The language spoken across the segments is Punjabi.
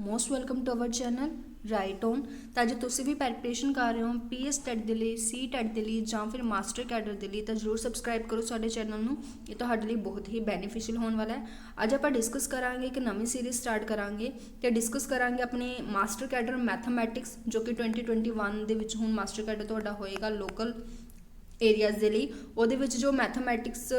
Most welcome to our channel right on. ਤਾਂ ਜੇ ਤੁਸੀਂ ਵੀ ਪ੍ਰੈਪਰੇਸ਼ਨ ਕਰ ਰਹੇ ਹੋ ਪੀਐਸ ਟੈਟ ਦੇ ਲਈ, ਸੀ ਟੈਟ ਦੇ ਲਈ ਜਾਂ ਫਿਰ ਮਾਸਟਰ ਕੈਡਰ ਦੇ ਲਈ ਤਾਂ ਜ਼ਰੂਰ ਸਬਸਕ੍ਰਾਈਬ ਕਰੋ ਸਾਡੇ ਚੈਨਲ ਨੂੰ। ਇਹ ਤੁਹਾਡੇ ਲਈ ਬਹੁਤ ਹੀ ਬੈਨੀਫੀਸ਼ੀਅਲ ਹੋਣ ਵਾਲਾ ਹੈ। ਅੱਜ ਆਪਾਂ ਡਿਸਕਸ ਕਰਾਂਗੇ ਇੱਕ ਨਵੀਂ ਸੀਰੀਜ਼ ਸਟਾਰਟ ਕਰਾਂਗੇ ਤੇ ਡਿਸਕਸ ਕਰਾਂਗੇ ਆਪਣੇ ਮਾਸਟਰ ਕੈਡਰ ਮੈਥਮੈਟਿਕਸ, ਜੋ ਕਿ 2021 ਦੇ ਵਿੱਚ ਹੁਣ ਮਾਸਟਰ ਕੈਡਰ ਤੁਹਾਡਾ ਹੋਏਗਾ ਲੋਕਲ ਏਰੀਆਜ਼ ਦੇ ਲਈ। ਉਹਦੇ ਵਿੱਚ ਜੋ ਮੈਥਮੈਟਿਕਸ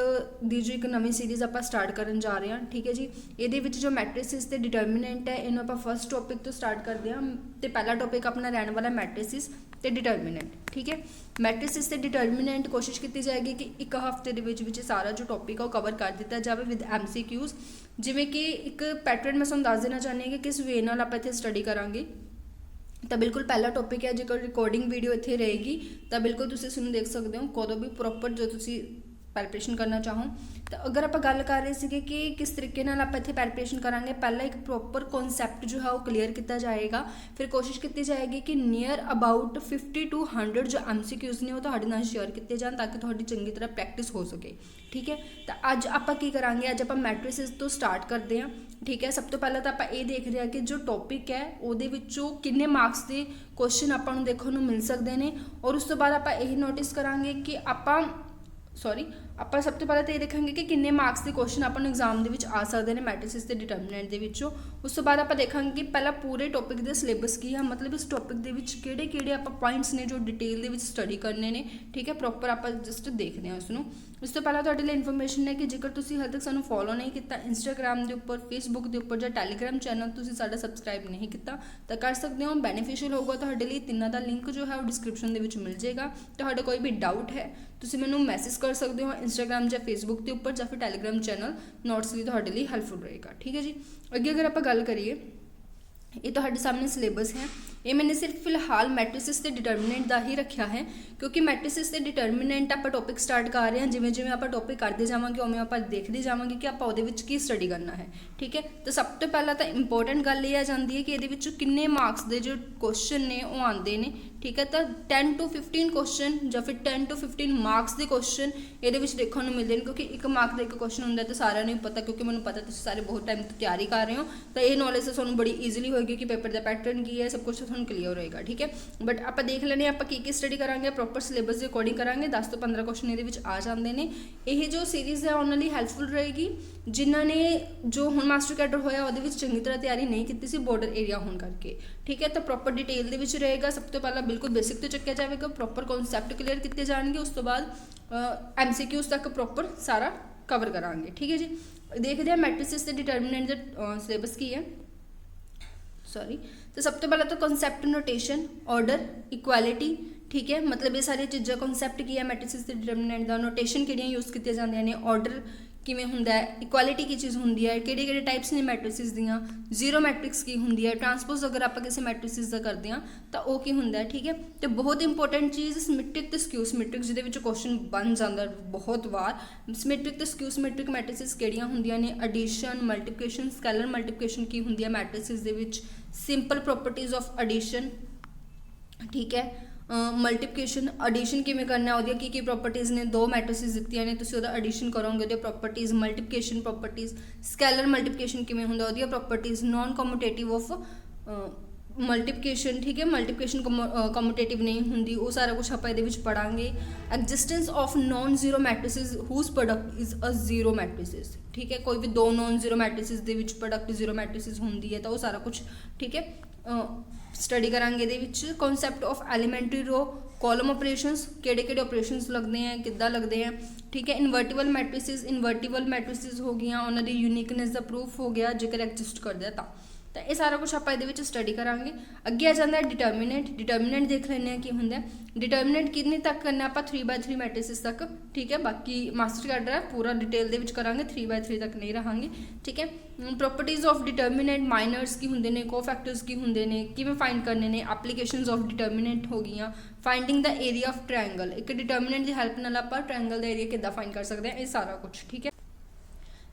ਦੀ ਜੋ ਇੱਕ ਨਵੀਂ ਸੀਰੀਜ਼ ਆਪਾਂ ਸਟਾਰਟ ਕਰਨ ਜਾ ਰਹੇ ਹਾਂ, ਠੀਕ ਹੈ ਜੀ। ਇਹਦੇ ਵਿੱਚ ਜੋ ਮੈਟ੍ਰਿਸਿਸ ਤੇ ਡਿਟਰਮੀਨੈਂਟ ਹੈ, ਇਹਨੂੰ ਆਪਾਂ ਫਸਟ ਟੌਪਿਕ ਤੋਂ ਸਟਾਰਟ ਕਰਦੇ ਹਾਂ ਤੇ ਪਹਿਲਾ ਟੌਪਿਕ ਆਪਣਾ ਰਹਿਣ ਵਾਲਾ ਮੈਟ੍ਰਿਸਿਸ ਤੇ ਡਿਟਰਮੀਨੈਂਟ, ਠੀਕ ਹੈ। ਮੈਟ੍ਰਿਸਿਸ ਤੇ ਡਿਟਰਮੀਨੈਂਟ ਕੋਸ਼ਿਸ਼ ਕੀਤੀ ਜਾਏਗੀ ਕਿ ਇੱਕ ਹਫਤੇ ਦੇ ਵਿੱਚ ਸਾਰਾ ਜੋ ਟੌਪਿਕ ਆ ਉਹ ਕਵਰ ਕਰ ਦਿੱਤਾ ਜਾਵੇ ਵਿਦ MCQs। ਜਿਵੇਂ ਕਿ ਇੱਕ ਪੈਟਰਨ ਮੈਂ ਤੁਹਾਨੂੰ ਦੱਸ ਦੇਣਾ ਚਾਹੁੰਦੀ ਹਾਂ ਕਿ ਕਿਸ ਵੇ ਨਾਲ ਆਪਾਂ ਇੱਥੇ ਸਟੱਡੀ ਕਰਾਂਗੇ। ਤਾਂ ਬਿਲਕੁਲ ਪਹਿਲਾ ਟੌਪਿਕ ਹੈ, ਜੇਕਰ ਰਿਕਾਰਡਿੰਗ ਵੀਡੀਓ ਇੱਥੇ ਰਹੇਗੀ ਤਾਂ ਬਿਲਕੁਲ ਤੁਸੀਂ ਇਸ ਨੂੰ ਦੇਖ ਸਕਦੇ ਹੋ ਕਦੋਂ ਵੀ ਪ੍ਰੋਪਰ ਜੋ ਤੁਸੀਂ ਪ੍ਰੈਪਰੇਸ਼ਨ ਕਰਨਾ ਚਾਹੋ। ਤਾਂ ਅਗਰ ਆਪਾਂ ਗੱਲ ਕਰ ਰਹੇ ਸੀਗੇ ਕਿ ਕਿਸ ਤਰੀਕੇ ਨਾਲ ਆਪਾਂ ਇੱਥੇ ਪ੍ਰੈਪਰੇਸ਼ਨ ਕਰਾਂਗੇ, ਪਹਿਲਾਂ ਇੱਕ ਪ੍ਰੋਪਰ ਕਨਸੈਪਟ ਜੋ ਹੈ ਉਹ ਕਲੀਅਰ ਕੀਤਾ ਜਾਏਗਾ। ਫਿਰ ਕੋਸ਼ਿਸ਼ ਕੀਤੀ ਜਾਏਗੀ ਕਿ ਨੀਅਰ ਅਬਾਊਟ 50 to 100 ਜੋ MCQs ਨੇ ਉਹ ਤੁਹਾਡੇ ਨਾਲ ਸ਼ੇਅਰ ਕੀਤੇ ਜਾਣ ਤਾਂ ਕਿ ਤੁਹਾਡੀ ਚੰਗੀ ਤਰ੍ਹਾਂ ਪ੍ਰੈਕਟਿਸ ਹੋ ਸਕੇ, ਠੀਕ ਹੈ। ਤਾਂ ਅੱਜ ਆਪਾਂ ਕੀ ਕਰਾਂਗੇ, ਅੱਜ ਆਪਾਂ ਮੈਟ੍ਰਿਸਿਸ ਤੋਂ ਸਟਾਰਟ ਕਰਦੇ ਹਾਂ, ਠੀਕ ਹੈ। ਸਭ ਤੋਂ ਪਹਿਲਾਂ ਤਾਂ ਆਪਾਂ ਇਹ ਦੇਖਦੇ ਹਾਂ ਕਿ ਜੋ ਟੌਪਿਕ ਹੈ ਉਹਦੇ ਵਿੱਚੋਂ ਕਿੰਨੇ ਮਾਰਕਸ ਦੇ ਕੁਐਸਚਨ ਆਪਾਂ ਨੂੰ ਦੇਖਣ ਨੂੰ ਮਿਲ ਸਕਦੇ ਨੇ, ਔਰ ਉਸ ਤੋਂ ਬਾਅਦ ਆਪਾਂ ਇਹ ਨੋਟਿਸ ਕਰਾਂਗੇ ਕਿ ਆਪਾਂ ਸਭ ਤੋਂ ਪਹਿਲਾਂ ਤਾਂ ਇਹ ਦੇਖਾਂਗੇ ਕਿ ਕਿੰਨੇ ਮਾਰਕਸ ਦੇ ਕੁਐਸਚਨ ਆਪਾਂ ਨੂੰ ਐਗਜ਼ਾਮ ਦੇ ਵਿੱਚ ਆ ਸਕਦੇ ਨੇ ਮੈਟ੍ਰਿਸਿਸ ਤੇ ਡਿਟਰਮੀਨੈਂਟ ਦੇ ਵਿੱਚੋਂ। ਉਸ ਤੋਂ ਬਾਅਦ ਆਪਾਂ ਦੇਖਾਂਗੇ ਕਿ ਪਹਿਲਾਂ ਪੂਰੇ ਟੌਪਿਕ ਦਾ ਸਿਲੇਬਸ ਕੀ ਹੈ, ਮਤਲਬ ਇਸ ਟੌਪਿਕ ਦੇ ਵਿੱਚ ਕਿਹੜੇ ਆਪਾਂ ਪੁਆਇੰਟਸ ਨੇ ਜੋ ਡਿਟੇਲ ਦੇ ਵਿੱਚ ਸਟੱਡੀ ਕਰਨੇ ਨੇ, ਠੀਕ ਹੈ। ਪ੍ਰੋਪਰ ਆਪਾਂ ਜਸਟ ਦੇਖਦੇ ਹਾਂ ਉਸ ਨੂੰ। ਉਸ ਤੋਂ ਪਹਿਲਾਂ ਤੁਹਾਡੇ ਲਈ ਇਨਫੋਰਮੇਸ਼ਨ ਹੈ ਕਿ ਜੇਕਰ ਤੁਸੀਂ ਹਾਲੇ ਤੱਕ ਸਾਨੂੰ ਫੋਲੋ ਨਹੀਂ ਕੀਤਾ ਇੰਸਟਾਗ੍ਰਾਮ ਦੇ ਉੱਪਰ, ਫੇਸਬੁੱਕ ਦੇ ਉੱਪਰ ਜਾਂ ਟੈਲੀਗ੍ਰਾਮ ਚੈਨਲ ਤੁਸੀਂ ਸਾਡਾ ਸਬਸਕ੍ਰਾਈਬ ਨਹੀਂ ਕੀਤਾ ਤਾਂ ਕਰ ਸਕਦੇ ਹੋ। ਬੈਨੀਫੀਸ਼ੀਅਲ ਹੋਊਗਾ ਤੁਹਾਡੇ ਲਈ। ਤਿੰਨਾਂ ਦਾ ਲਿੰਕ ਜੋ ਹੈ ਉਹ ਡਿਸਕ੍ਰਿਪਸ਼ਨ ਦੇ ਵਿੱਚ ਮਿਲ ਜਾਏਗਾ। ਤੁਹਾਡਾ ਕੋਈ ਵੀ ਡਾਊਟ ਹੈ ਤੁਸੀਂ ਮੈਨੂੰ ਮੈਸੇਜ ਕਰ ਸਕਦੇ ਹੋ ਇੰਸਟਾਗ੍ਰਾਮ ਜਾਂ ਫੇਸਬੁੱਕ ਦੇ ਉੱਪਰ, ਜਾਂ ਫਿਰ ਟੈਲੀਗ੍ਰਾਮ ਚੈਨਲ ਨੋਟਸ ਲਈ ਤੁਹਾਡੇ ਲਈ ਹੈਲਪਫੁਲ ਰਹੇਗਾ, ਠੀਕ ਹੈ ਜੀ। ਅੱਗੇ ਅਗਰ ਆਪਾਂ ਗੱਲ ਕਰੀਏ, ਇਹ ਤੁਹਾਡੇ ਸਾਹਮਣੇ ਸਿਲੇਬਸ ਹੈ। ਇਹ ਮੈंने ਸਿਰਫ ਫਿਲਹਾਲ ਮੈਟ੍ਰਿਸਿਸ ਤੇ ਡਿਟਰਮੀਨੈਂਟ ਦਾ ਹੀ ਰੱਖਿਆ ਹੈ ਕਿਉਂਕਿ ਮੈਟ੍ਰਿਸਿਸ ਤੇ ਡਿਟਰਮੀਨੈਂਟ ਆਪਾਂ ਟੌਪਿਕ ਸਟਾਰਟ ਕਰ ਰਹੇ ਹਾਂ। ਜਿਵੇਂ ਜਿਵੇਂ ਆਪਾਂ ਟੌਪਿਕ ਕਰਦੇ ਜਾਵਾਂਗੇ ਉਵੇਂ ਆਪਾਂ ਦੇਖਦੇ ਜਾਵਾਂਗੇ ਕਿ ਆਪਾਂ ਉਹਦੇ ਵਿੱਚ ਕੀ ਸਟੱਡੀ ਕਰਨਾ ਹੈ, ਠੀਕ ਹੈ। ਤਾਂ ਸਭ ਤੋਂ ਪਹਿਲਾਂ ਤਾਂ ਇੰਪੋਰਟੈਂਟ ਗੱਲ ਇਹ ਆ ਜਾਂਦੀ ਹੈ ਕਿ ਇਹਦੇ ਵਿੱਚੋਂ ਕਿੰਨੇ ਮਾਰਕਸ ਦੇ ਜੋ ਕੁਐਸਚਨ ਨੇ ਉਹ ਆਉਂਦੇ ਨੇ, ਠੀਕ ਹੈ। ਤਾਂ 10 to 15 ਕੁਐਸਚਨ ਜਾਂ ਫਿਰ 10 to 15 ਮਾਰਕਸ ਦੇ ਕੁਐਸਚਨ ਇਹਦੇ ਵਿੱਚ ਦੇਖਣ ਨੂੰ ਮਿਲਦੇ ਨੇ, ਕਿਉਂਕਿ ਇੱਕ ਮਾਰਕ ਦਾ ਇੱਕ ਕੁਐਸਚਨ ਹੁੰਦਾ ਤਾਂ ਸਾਰਿਆਂ ਨੂੰ ਪਤਾ, ਕਿਉਂਕਿ ਮੈਨੂੰ ਪਤਾ ਤੁਸੀਂ ਸਾਰੇ ਬਹੁਤ ਟਾਈਮ ਤੋਂ ਤਿਆਰੀ ਕਰ ਰਹੇ ਹੋ ਤਾਂ ਇਹ ਨੌਲੇਜ ਤਾਂ ਤੁਹਾਨੂੰ ਬੜੀ ਈਜ਼ੀਲੀ ਹੋਏਗੀ ਕਿ ਪੇਪਰ ਦਾ ਪੈਟਰਨ ਕੀ ਹੈ, ਸਭ ਕੁਝ ਤੁਹਾਨੂੰ ਕਲੀਅਰ ਹੋਏਗਾ, ਠੀਕ ਹੈ। ਬਟ ਆਪਾਂ ਦੇਖ ਲੈਣੇ ਆਪਾਂ ਕੀ ਸਟੱਡੀ ਕਰਾਂਗੇ, ਪ੍ਰੋਪਰ ਸਿਲੇਬਸ ਦੇ ਅਕੋਰਡਿੰਗ ਕਰਾਂਗੇ। 10 ਤੋਂ 15 ਕੁਐਸਚਨ ਇਹਦੇ ਵਿੱਚ ਆ ਜਾਂਦੇ ਨੇ। ਇਹ ਜੋ ਸੀਰੀਜ਼ ਹੈ ਉਹਨਾਂ ਲਈ ਹੈਲਪਫੁਲ ਰਹੇਗੀ ਜਿਨ੍ਹਾਂ ਨੇ ਜੋ ਹੁਣ ਮਾਸਟਰ ਕੈਡਰ ਹੋਇਆ ਉਹਦੇ ਵਿੱਚ ਚੰਗੀ ਤਰ੍ਹਾਂ ਤਿਆਰੀ ਨਹੀਂ ਕੀਤੀ ਸੀ ਬਾਰਡਰ ਏਰੀਆ ਹੋਣ ਕਰਕੇ, ਠੀਕ ਹੈ। ਤਾਂ ਪ੍ਰੋਪਰ ਡਿਟੇਲ ਦੇ ਵਿੱਚ ਰਹੇਗਾ। ਸਭ ਤੋਂ ਪਹਿਲਾਂ ਬਿਲਕੁਲ ਬੇਸਿਕ ਤੋਂ ਚੱਕਿਆ ਜਾਵੇਗਾ, ਪ੍ਰੋਪਰ ਕਨਸੈਪਟ ਕਲੀਅਰ ਕੀਤੇ ਜਾਣਗੇ। ਉਸ ਤੋਂ ਬਾਅਦ MCQs ਤੱਕ ਪ੍ਰੋਪਰ ਸਾਰਾ ਕਵਰ ਕਰਾਂਗੇ, ਠੀਕ ਹੈ ਜੀ। ਦੇਖਦੇ ਹਾਂ ਮੈਟ੍ਰਿਸਿਸ ਤੇ ਡਿਟਰਮੀਨੈਂਟ ਦਾ ਸਿਲੇਬਸ ਕੀ ਹੈ। तो सब तो पहले तो कॉन्सैप्ट नोटेशन, ऑर्डर, इक्वालिटी, ठीक है। मतलब ये सारी चीज़ा कॉन्सैप्ट की है मैट्रिसिस ते डिटरमिनेंट का। नोटेशन किहड़ियां यूज़ कीतियां जांदियां ने, ऑर्डर किवें हुंदा है, इक्वालिटी की चीज़ हुंदी है, किहड़े टाइप्स ने मैट्रिसिस दियां, जीरो मैट्रिक्स की हुंदी है, ट्रांसपोज अगर आप किसी मैट्रिसिस का करते हैं तो वह की हुंदा है, ठीक है। तो बहुत इंपॉर्टेंट चीज़ सिमेट्रिक ते स्क्यू सिमेट्रिक जिहदे विच क्वेश्चन बन जांदा बहुत बार। सिमेट्रिक ते स्क्यू सिमेट्रिक मैट्रिसिस किहड़ियां हुंदियां ने, एडिशन, मल्टीप्लिकेशन, स्कैलर मल्टीप्लिकेशन की हुंदी है मैट्रिसिस दे विच, सिंपल प्रॉपर्टीज़ ऑफ एडिशन, ठीक है। मल्टीप्लिकेशन एडिशन किवें करना, उहदियां की प्रॉपर्टीज़ ने, दो मैट्रिसिस दित्तियां ने, तुसीं उहदा एडिशन करोगे उहदी properties, multiplication properties, scalar multiplication किवें हुंदा उहदियां properties, non commutative of multiplication, ठीक है। मल्टीप्लिकेशन कम्यूटेटिव नहीं हुंदी, वो सारा कुछ आप इहदे विच पढ़ांगे। Existence of non zero matrices whose product is a zero matrices, ठीक है। कोई भी दो नॉन जीरो मैट्रिसिस दे विच प्रोडक्ट जीरो मैट्रिसिस हुंदी है तो वो सारा कुछ, ठीक है, स्टडी करांगे। इहदे विच concept of elementary row, column operations, किहड़े ऑपरेशंस लगते हैं, किद्दां लगते हैं, ठीक है। इनवर्टिबल मैट्रिसिस हो गई, उन्हां दी यूनिकनेस का प्रूफ हो गया जेकर एग्जिस्ट करदे तो ये सारा कुछ आप स्टडी करांगे। अगे आ जाता है डिटरमिनेंट देख लें कि होंगे। डिटरमिनेंट कितने तक करना आप 3x3 मैट्रिसिस तक, ठीक है। बाकी मास्टर कैडर है पूरा डिटेल दे विच करांगे, 3x3 तक नहीं रहांगे, ठीक है। प्रॉपर्टीज़ ऑफ डिटरमिनेंट, माइनर्स की होंगे ने, कोफैक्टर्स की होंगे ने, किवें फाइंड करने ने, एप्लीकेशंस ऑफ डिटरमिनेंट हो गई, finding the area of triangle, एक डिटरमिनेंट की हेल्प नाल आप ट्रायंगल का एरिया किद्दां फाइंड कर सकते हैं, ये सारा कुछ, ठीक है।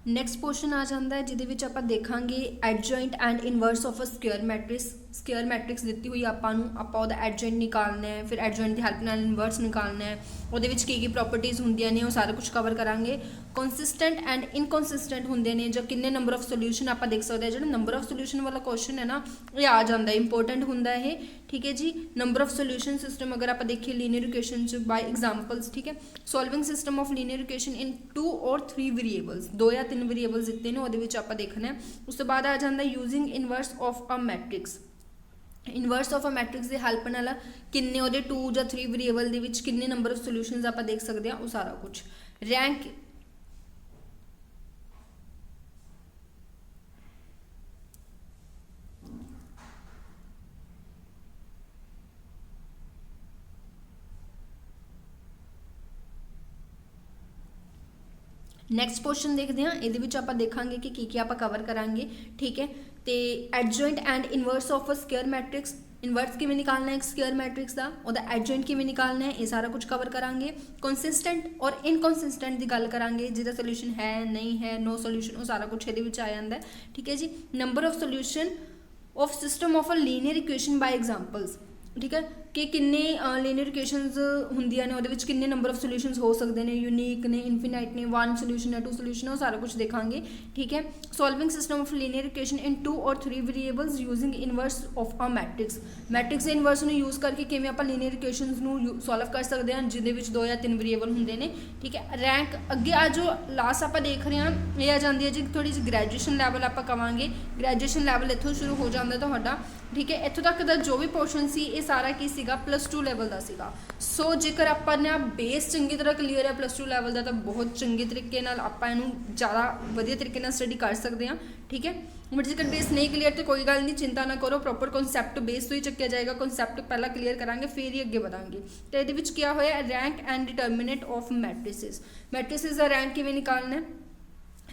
नैक्सट पोर्शन आ जाता है जिहदे विच आपां देखांगे adjoint and inverse of a square matrix दित्ती हुई आपां उहदा एडजॉइंट निकालना है, फिर एडजॉइंट की हेल्प नाल इनवर्स निकालना है, उहदे विच की प्रॉपर्टीज़ हुंदियां ने वो सारा कुछ कवर करांगे। ਕੰਸਿਸਟੈਂਟ ਐਂਡ ਇਨਕਨਸਿਸਟੈਂਟ ਹੁੰਦੇ ਨੇ, ਜਾਂ ਕਿੰਨੇ ਨੰਬਰ ਆਫ ਸੋਲੂਸ਼ਨ ਆਪਾਂ ਦੇਖ ਸਕਦੇ ਹਾਂ। ਜਿਹੜਾ ਨੰਬਰ ਆਫ ਸੋਲੂਸ਼ਨ ਵਾਲਾ ਕੁਐਸਚਨ ਹੈ ਨਾ, ਇਹ ਆ ਜਾਂਦਾ, ਇੰਪੋਰਟੈਂਟ ਹੁੰਦਾ ਇਹ, ਠੀਕ ਹੈ ਜੀ। ਨੰਬਰ ਆਫ ਸੋਲੂਸ਼ਨ ਸਿਸਟਮ ਅਗਰ ਆਪਾਂ ਦੇਖੀਏ ਲੀਨੀਅਰ ਇਕੁਏਸ਼ਨ ਚ ਬਾਈ ਐਗਜ਼ਾਮਪਲਸ, ਠੀਕ ਹੈ। Solving system of linear equation in 2 or 3 variables, 2 ਜਾਂ 3 ਵੇਰੀਏਬਲਸ ਦਿੱਤੇ ਨੇ, ਉਹਦੇ ਵਿੱਚ ਆਪਾਂ ਦੇਖਣਾ ਹੈ। ਉਸ ਤੋਂ ਬਾਅਦ ਆ ਜਾਂਦਾ using inverse of a matrix. Inverse of a matrix ਦੇ ਹੈਲਪ ਨਾਲ ਕਿੰਨੇ ਉਹਦੇ 2 ਜਾਂ 3 ਵੇਰੀਏਬਲ ਦੇ ਵਿੱਚ ਕਿੰਨੇ ਨੰਬਰ ਆਫ ਸੋਲੂਸ਼ਨਸ ਆਪਾਂ ਦੇਖ ਸਕਦੇ ਹਾਂ, ਉਹ ਸਾਰਾ ਕੁਝ। ਰੈਂਕ ਨੈਕਸਟ ਕੁਐਸਚਨ ਦੇਖਦੇ ਹਾਂ। ਇਹਦੇ ਵਿੱਚ ਆਪਾਂ ਦੇਖਾਂਗੇ ਕਿ ਕੀ ਆਪਾਂ ਕਵਰ ਕਰਾਂਗੇ, ਠੀਕ ਹੈ। ਤੇ adjoint and inverse of a square matrix, inverse ਕਿਵੇਂ ਨਿਕਾਲਣਾ ਹੈ ਇੱਕ ਸਕੁਅਰ ਮੈਟ੍ਰਿਕਸ ਦਾ, ਉਹਦਾ ਐਡਜੁਐਂਟ ਕਿਵੇਂ ਨਿਕਾਲਣਾ ਹੈ, ਇਹ ਸਾਰਾ ਕੁਝ ਕਵਰ ਕਰਾਂਗੇ। ਕੰਸਿਸਟੈਂਟ ਔਰ ਇਨਕਨਸਿਸਟੈਂਟ ਦੀ ਗੱਲ ਕਰਾਂਗੇ, ਜਿਹਦਾ ਸੋਲੂਸ਼ਨ ਹੈ ਨਹੀਂ ਹੈ, ਨੋ ਸੋਲੂਸ਼ਨ, ਉਹ ਸਾਰਾ ਕੁਝ ਇਹਦੇ ਵਿੱਚ ਆ ਜਾਂਦਾ ਹੈ, ਠੀਕ ਹੈ ਜੀ। Number of solution of system of a linear equation by examples, ਠੀਕ ਹੈ, ਕਿ ਕਿੰਨੇ ਲੀਨੀਅਰ ਇਕੁਏਸ਼ਨਸ ਹੁੰਦੀਆਂ ਨੇ, ਉਹਦੇ ਵਿੱਚ ਕਿੰਨੇ ਨੰਬਰ ਆਫ ਸੋਲੂਸ਼ਨਸ ਹੋ ਸਕਦੇ ਨੇ, ਯੂਨੀਕ ਨੇ, ਇਨਫਿਨਾਈਟ ਨੇ, 1 ਸੋਲੂਸ਼ਨ ਹੈ, 2 ਸੋਲੂਸ਼ਨ ਹੈ, ਉਹ ਸਾਰਾ ਕੁਝ ਦੇਖਾਂਗੇ, ਠੀਕ ਹੈ। Solving system of linear equation in 2 or 3 variables using inverse of a matrix, matrix ਦੇ ਇਨਵਰਸ ਨੂੰ ਯੂਜ਼ ਕਰਕੇ ਕਿਵੇਂ ਆਪਾਂ ਲੀਨੀਅਰ ਇਕੁਏਸ਼ਨਸ ਨੂੰ ਸੋਲਵ ਕਰ ਸਕਦੇ ਹਾਂ, ਜਿਹਦੇ ਵਿੱਚ 2 ਜਾਂ 3 ਵੇਰੀਏਬਲ ਹੁੰਦੇ ਨੇ, ਠੀਕ ਹੈ। ਰੈਂਕ ਅੱਗੇ ਆ ਜੋ ਲਾਸਟ ਆਪਾਂ ਦੇਖ ਰਹੇ ਹਾਂ, ਇਹ ਆ ਜਾਂਦੀ ਹੈ ਜੀ ਥੋੜੀ ਜਿਹੀ ਗ੍ਰੈਜੂਏਸ਼ਨ ਲੈਵਲ ਆਪਾਂ ਕਵਾਂਗੇ। ਗ੍ਰੈਜੂਏਸ਼ਨ ਲੈਵਲ ਇੱਥੋਂ ਸ਼ੁਰੂ ਹੋ ਜਾਂਦਾ ਤੁਹਾਡਾ, ਠੀਕ ਹੈ। ਇੱਥੋਂ ਤੱਕ ਦਾ ਜੋ ਵੀ ਪੋਰਸ਼ਨ ਸੀ, ਇਹ ਸਾਰਾ ਕੀ ਸੀਗਾ, +2 ਲੈਵਲ ਦਾ ਸੀਗਾ। ਸੋ ਜੇਕਰ ਆਪਾਂ ਨੇ ਬੇਸ ਚੰਗੀ ਤਰ੍ਹਾਂ ਕਲੀਅਰ ਹੈ +2 ਲੈਵਲ ਦਾ, ਤਾਂ ਬਹੁਤ ਚੰਗੇ ਤਰੀਕੇ ਨਾਲ ਆਪਾਂ ਇਹਨੂੰ ਜ਼ਿਆਦਾ ਵਧੀਆ ਤਰੀਕੇ ਨਾਲ ਸਟੱਡੀ ਕਰ ਸਕਦੇ ਹਾਂ, ਠੀਕ ਹੈ। ਬਟ ਜੇਕਰ ਬੇਸ ਨਹੀਂ ਕਲੀਅਰ ਤਾਂ ਕੋਈ ਗੱਲ ਨਹੀਂ, ਚਿੰਤਾ ਨਾ ਕਰੋ, ਪ੍ਰੋਪਰ ਕਨਸੈਪਟ ਬੇਸ ਤੋਂ ਹੀ ਚੱਕਿਆ ਜਾਏਗਾ। ਕਨਸੈਪਟ ਪਹਿਲਾਂ ਕਲੀਅਰ ਕਰਾਂਗੇ, ਫਿਰ ਹੀ ਅੱਗੇ ਵਧਾਂਗੇ। ਤਾਂ ਇਹਦੇ ਵਿੱਚ ਕਿਹਾ ਹੋਇਆ rank and determinant of matrices, matrices ਦਾ ਰੈਂਕ ਕਿਵੇਂ ਨਿਕਾਲਣਾ ਹੈ,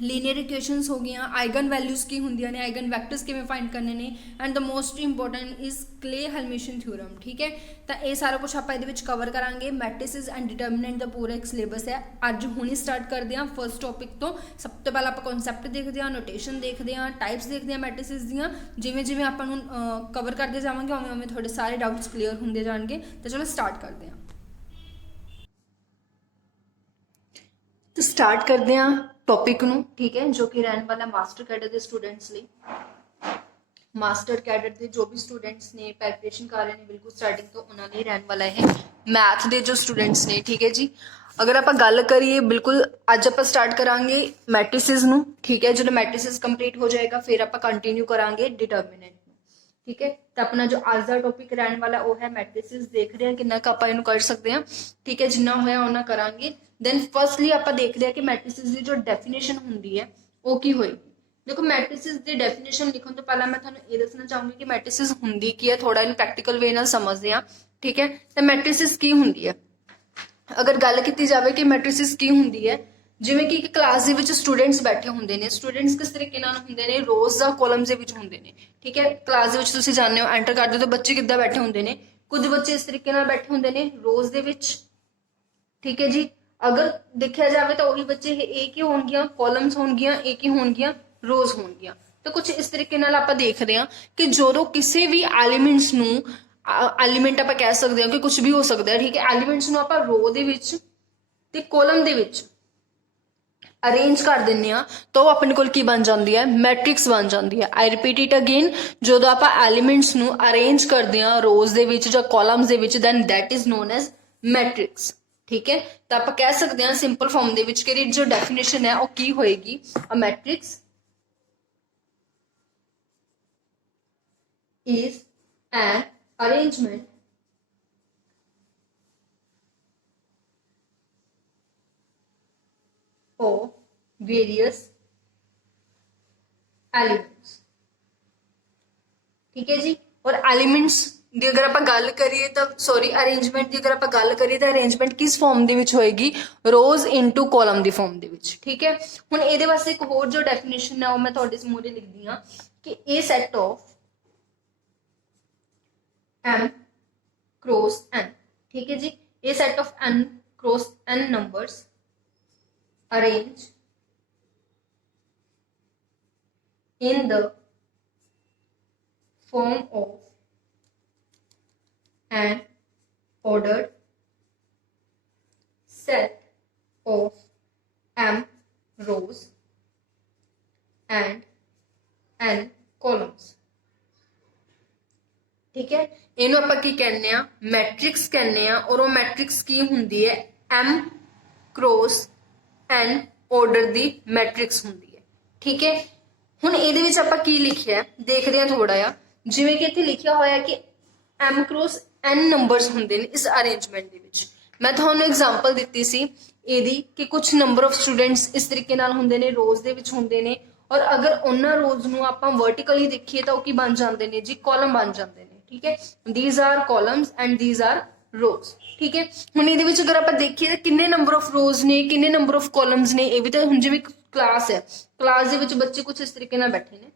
ਲੀਨੀਅਰ ਇਕੁਏਸ਼ਨਸ ਹੋ ਗਈਆਂ, ਆਈਗਨ ਵੈਲਿਊਜ਼ ਕੀ ਹੁੰਦੀਆਂ ਨੇ, ਆਈਗਨ ਵੈਕਟਰਸ ਕਿਵੇਂ ਫਾਈਂਡ ਕਰਨੇ ਨੇ, and the most important is Cayley ਹੈਲਮਿਸ਼ਨ ਥਿਊਰਮ, ਠੀਕ ਹੈ। ਤਾਂ ਇਹ ਸਾਰਾ ਕੁਝ ਆਪਾਂ ਇਹਦੇ ਵਿੱਚ ਕਵਰ ਕਰਾਂਗੇ। ਮੈਟ੍ਰਿਸਿਸ ਐਂਡ ਡਿਟਰਮੀਨੈਂਟ ਦਾ ਪੂਰਾ ਇੱਕ ਸਿਲੇਬਸ ਹੈ। ਅੱਜ ਹੁਣੀ ਸਟਾਰਟ ਕਰਦੇ ਹਾਂ ਫਸਟ ਟੌਪਿਕ ਤੋਂ। ਸਭ ਤੋਂ ਪਹਿਲਾਂ ਆਪਾਂ ਕਨਸੈਪਟ ਦੇਖਦੇ ਹਾਂ, ਨੋਟੇਸ਼ਨ ਦੇਖਦੇ ਹਾਂ, ਟਾਈਪਸ ਦੇਖਦੇ ਹਾਂ ਮੈਟ੍ਰਿਸਿਸ ਦੀਆਂ। ਜਿਵੇਂ ਜਿਵੇਂ ਆਪਾਂ ਨੂੰ ਕਵਰ ਕਰਦੇ ਜਾਵਾਂਗੇ, ਉਵੇਂ ਉਵੇਂ ਤੁਹਾਡੇ ਸਾਰੇ ਡਾਊਟਸ ਕਲੀਅਰ ਹੁੰਦੇ ਜਾਣਗੇ। ਤਾਂ ਚਲੋ ਸਟਾਰਟ ਕਰਦੇ ਹਾਂ। ਤਾਂ ਸਟਾਰਟ ਕਰਦੇ ਹਾਂ ਟੌਪਿਕ ਨੂੰ, ਠੀਕ ਹੈ, ਜੋ ਕਿ ਰਹਿਣ ਵਾਲਾ ਮਾਸਟਰ ਕੈਡਰ ਦੇ ਸਟੂਡੈਂਟਸ ਲਈ। ਮਾਸਟਰ ਕੈਡਰ ਦੇ ਜੋ ਵੀ ਸਟੂਡੈਂਟਸ ਨੇ ਪ੍ਰੈਪਰੇਸ਼ਨ ਕਰ ਰਹੇ ਨੇ ਬਿਲਕੁਲ ਸਟਾਰਟਿੰਗ ਤੋਂ, ਉਹਨਾਂ ਲਈ ਰਹਿਣ ਵਾਲਾ ਇਹ ਮੈਥ ਦੇ ਜੋ ਸਟੂਡੈਂਟਸ ਨੇ, ਠੀਕ ਹੈ ਜੀ। ਅਗਰ ਆਪਾਂ ਗੱਲ ਕਰੀਏ, ਬਿਲਕੁਲ ਅੱਜ ਆਪਾਂ ਸਟਾਰਟ ਕਰਾਂਗੇ ਮੈਟ੍ਰਿਸਿਸ ਨੂੰ, ਠੀਕ ਹੈ। ਜਦੋਂ ਮੈਟ੍ਰਿਸਿਸ ਕੰਪਲੀਟ ਹੋ ਜਾਏਗਾ, ਫਿਰ ਆਪਾਂ ਕੰਟੀਨਿਊ ਕਰਾਂਗੇ ਡਿਟਰਮੀਨੈਂਟ ਨੂੰ, ਠੀਕ ਹੈ। ਤਾਂ ਆਪਣਾ ਜੋ ਅੱਜ ਦਾ ਟੌਪਿਕ ਰਹਿਣ ਵਾਲਾ ਉਹ ਹੈ ਮੈਟ੍ਰਿਸਿਸ। ਦੇਖਦੇ ਹਾਂ ਕਿੰਨਾ ਕੁ ਆਪਾਂ ਇਹਨੂੰ ਕਰ ਸਕਦੇ ਹਾਂ, ਠੀਕ ਹੈ। ਜਿੰਨਾ ਹੋਇਆ ਉਹਨਾਂ ਕਰਾਂਗੇ। ਦੈਨ ਫਸਟਲੀ ਆਪਾਂ ਦੇਖਦੇ ਹਾਂ ਕਿ ਮੈਟ੍ਰਿਸਿਸ ਦੀ ਜੋ ਡੈਫੀਨੇਸ਼ਨ ਹੁੰਦੀ ਹੈ ਉਹ ਕੀ ਹੋਏਗੀ। ਦੇਖੋ, ਮੈਟ੍ਰਿਸਿਸ ਦੀ ਡੈਫੀਨੇਸ਼ਨ ਲਿਖਣ ਤੋਂ ਪਹਿਲਾਂ ਮੈਂ ਤੁਹਾਨੂੰ ਇਹ ਦੱਸਣਾ ਚਾਹੂੰਗੀ ਕਿ ਮੈਟ੍ਰਿਸਿਸ ਹੁੰਦੀ ਕੀ ਹੈ, ਥੋੜਾ ਇਹਨੂੰ ਪ੍ਰੈਕਟੀਕਲ ਵੇ ਨਾਲ ਸਮਝਦੇ ਹਾਂ, ਠੀਕ ਹੈ। ਤਾਂ ਮੈਟ੍ਰਿਸਿਸ ਕੀ ਹੁੰਦੀ ਹੈ, ਅਗਰ ਗੱਲ ਕੀਤੀ ਜਾਵੇ ਕਿ ਮੈਟ੍ਰਿਸਿਸ ਕੀ ਹੁੰਦੀ ਹੈ, ਜਿਵੇਂ ਕਿ ਇੱਕ ਕਲਾਸ ਦੇ ਵਿੱਚ ਸਟੂਡੈਂਟਸ ਬੈਠੇ ਹੁੰਦੇ ਨੇ। ਸਟੂਡੈਂਟਸ ਕਿਸ ਤਰੀਕੇ ਨਾਲ ਹੁੰਦੇ ਨੇ, ਰੋਜ਼ ਦਾ ਕਾਲਮਸ ਦੇ ਵਿੱਚ ਹੁੰਦੇ ਨੇ, ਠੀਕ ਹੈ। ਕਲਾਸ ਦੇ ਵਿੱਚ ਤੁਸੀਂ ਜਾਂਦੇ ਹੋ, ਐਂਟਰ ਕਰਦੇ ਹੋ, ਤਾਂ ਬੱਚੇ ਕਿੱਦਾਂ ਬੈਠੇ ਹੁੰਦੇ ਨੇ, ਕੁਝ ਬੱਚੇ ਇਸ ਤਰੀਕੇ ਨਾਲ ਬੈਠੇ ਹੁੰਦੇ ਨੇ ਰੋਜ਼ ਦੇ ਵਿੱਚ, ਠੀਕ ਹੈ ਜੀ। ਅਗਰ ਦੇਖਿਆ ਜਾਵੇ ਤਾਂ ਉਹੀ ਬੱਚੇ ਇੱਕ ਹੀ ਹੋਣਗੀਆਂ, ਕਾਲਮਸ ਹੋਣਗੀਆਂ ਇੱਕ ਹੀ ਹੋਣਗੀਆਂ, ਰੋਜ਼ ਹੋਣਗੀਆਂ। ਤਾਂ ਕੁਝ ਇਸ ਤਰੀਕੇ ਨਾਲ ਆਪਾਂ ਦੇਖਦੇ ਹਾਂ ਕਿ ਜਦੋਂ ਕਿਸੇ ਵੀ ਐਲੀਮੈਂਟਸ ਨੂੰ, ਐਲੀਮੈਂਟ ਆਪਾਂ ਕਹਿ ਸਕਦੇ ਹਾਂ ਕਿ ਕੁਝ ਵੀ ਹੋ ਸਕਦਾ ਹੈ, ਠੀਕ ਹੈ। ਐਲੀਮੈਂਟਸ ਨੂੰ ਆਪਾਂ ਰੋ ਦੇ ਵਿੱਚ ਤੇ ਕਾਲਮ ਦੇ ਵਿੱਚ ਅਰੇਂਜ ਕਰ ਦਿੰਦੇ ਆ, ਤਾਂ ਉਹ ਆਪਣੇ ਕੋਲ ਕੀ ਬਣ ਜਾਂਦੀ ਹੈ, ਮੈਟ੍ਰਿਕਸ ਬਣ ਜਾਂਦੀ ਹੈ। ਆਈ ਰਿਪੀਟ ਇਟ ਅਗੇਨ, ਜਦੋਂ ਆਪਾਂ ਐਲੀਮੈਂਟਸ ਨੂੰ ਅਰੇਂਜ ਕਰਦੇ ਆ ਰੋਜ਼ ਦੇ ਵਿੱਚ ਜਾਂ ਕਾਲਮਸ ਦੇ ਵਿੱਚ, then that is known as matrix, ਠੀਕ ਹੈ। ਤਾਂ ਆਪਾਂ ਕਹਿ ਸਕਦੇ ਹਾਂ ਸਿੰਪਲ ਫਾਰਮ ਦੇ ਵਿੱਚ ਕਿ ਇਹਦੀ ਜੋ ਡੈਫੀਨੇਸ਼ਨ ਹੈ ਉਹ ਕੀ ਹੋਏਗੀ, ਅ matrix is an arrangement of various elements, ਠੀਕ ਹੈ ਜੀ। ਔਰ ਐਲੀਮੈਂਟਸ ਦੀ ਅਗਰ ਆਪਾਂ ਗੱਲ ਕਰੀਏ ਤਾਂ ਅਰੇਂਜਮੈਂਟ ਦੀ ਅਗਰ ਆਪਾਂ ਗੱਲ ਕਰੀਏ ਤਾਂ ਅਰੇਂਜਮੈਂਟ ਕਿਸ ਫਾਰਮ ਦੇ ਵਿੱਚ ਹੋਏਗੀ, ਰੋਜ਼ ਇਨਟੂ ਕਾਲਮ ਦੀ ਫਾਰਮ ਦੇ ਵਿੱਚ, ਠੀਕ ਹੈ। ਹੁਣ ਇਹਦੇ ਵਾਸਤੇ ਇੱਕ ਹੋਰ ਜੋ ਡੈਫੀਨੇਸ਼ਨ ਹੈ ਉਹ ਮੈਂ ਤੁਹਾਡੇ ਸਾਹਮਣੇ ਲਿਖਦੀ ਹਾਂ ਕਿ ਇਹ set of m cross n, ठीक है जी। A set of n cross n numbers arranged in the form of an ordered set of m rows and n columns। ठीक है, ਇਹਨੂੰ ਆਪਾਂ ਕੀ ਕਹਿੰਦੇ ਆ, ਮੈਟ੍ਰਿਕਸ ਕਹਿੰਦੇ ਆ। ਔਰ ਉਹ ਮੈਟ੍ਰਿਕਸ ਕੀ ਹੁੰਦੀ ਹੈ, m cross n ਆਰਡਰ ਦੀ ਮੈਟ੍ਰਿਕਸ ਹੁੰਦੀ ਹੈ। ਠੀਕ ਹੈ, ਹੁਣ ਇਹਦੇ ਵਿੱਚ ਆਪਾਂ ਕੀ ਲਿਖਿਆ ਦੇਖਦੇ ਆ ਥੋੜਾ ਜਿਹਾ। ਜਿਵੇਂ ਕਿ ਇੱਥੇ ਲਿਖਿਆ ਹੋਇਆ ਕਿ m cross n ਨੰਬਰਸ ਹੁੰਦੇ ਨੇ ਇਸ ਅਰੇਂਜਮੈਂਟ ਦੇ ਵਿੱਚ। ਮੈਂ ਤੁਹਾਨੂੰ ਐਗਜ਼ਾਮਪਲ ਦਿੱਤੀ ਸੀ ਇਹਦੀ ਕਿ ਕੁਝ ਨੰਬਰ ਆਫ ਸਟੂਡੈਂਟਸ ਇਸ ਤਰੀਕੇ ਨਾਲ ਹੁੰਦੇ ਨੇ, ਰੋਜ਼ ਦੇ ਵਿੱਚ ਹੁੰਦੇ ਨੇ। ਔਰ ਅਗਰ ਉਹਨਾਂ ਰੋਜ਼ ਨੂੰ ਆਪਾਂ ਵਰਟੀਕਲੀ ਦੇਖੀਏ ਤਾਂ ਉਹ ਕੀ ਬਣ ਜਾਂਦੇ ਨੇ ਜੀ, ਕਾਲਮ ਬਣ ਜਾਂਦੇ ਨੇ। ठीक है, these are columns and these are rows। ठीक है, ਹੁਣ ਇਹਦੇ ਵਿੱਚ ਅਗਰ ਆਪਾਂ ਦੇਖੀਏ ਤਾਂ ਕਿੰਨੇ ਨੰਬਰ ਆਫ ਰੋਜ਼ ਨੇ, ਕਿੰਨੇ ਨੰਬਰ ਆਫ ਕਾਲਮਸ ਨੇ। ਇਹ ਵੀ ਤਾਂ ਹੁਣ ਜਿਵੇਂ ਕਲਾਸ ਹੈ, ਕਲਾਸ ਦੇ ਵਿੱਚ ਬੱਚੇ ਕੁਝ ਇਸ ਤਰੀਕੇ ਨਾਲ ਬੈਠੇ ਨੇ।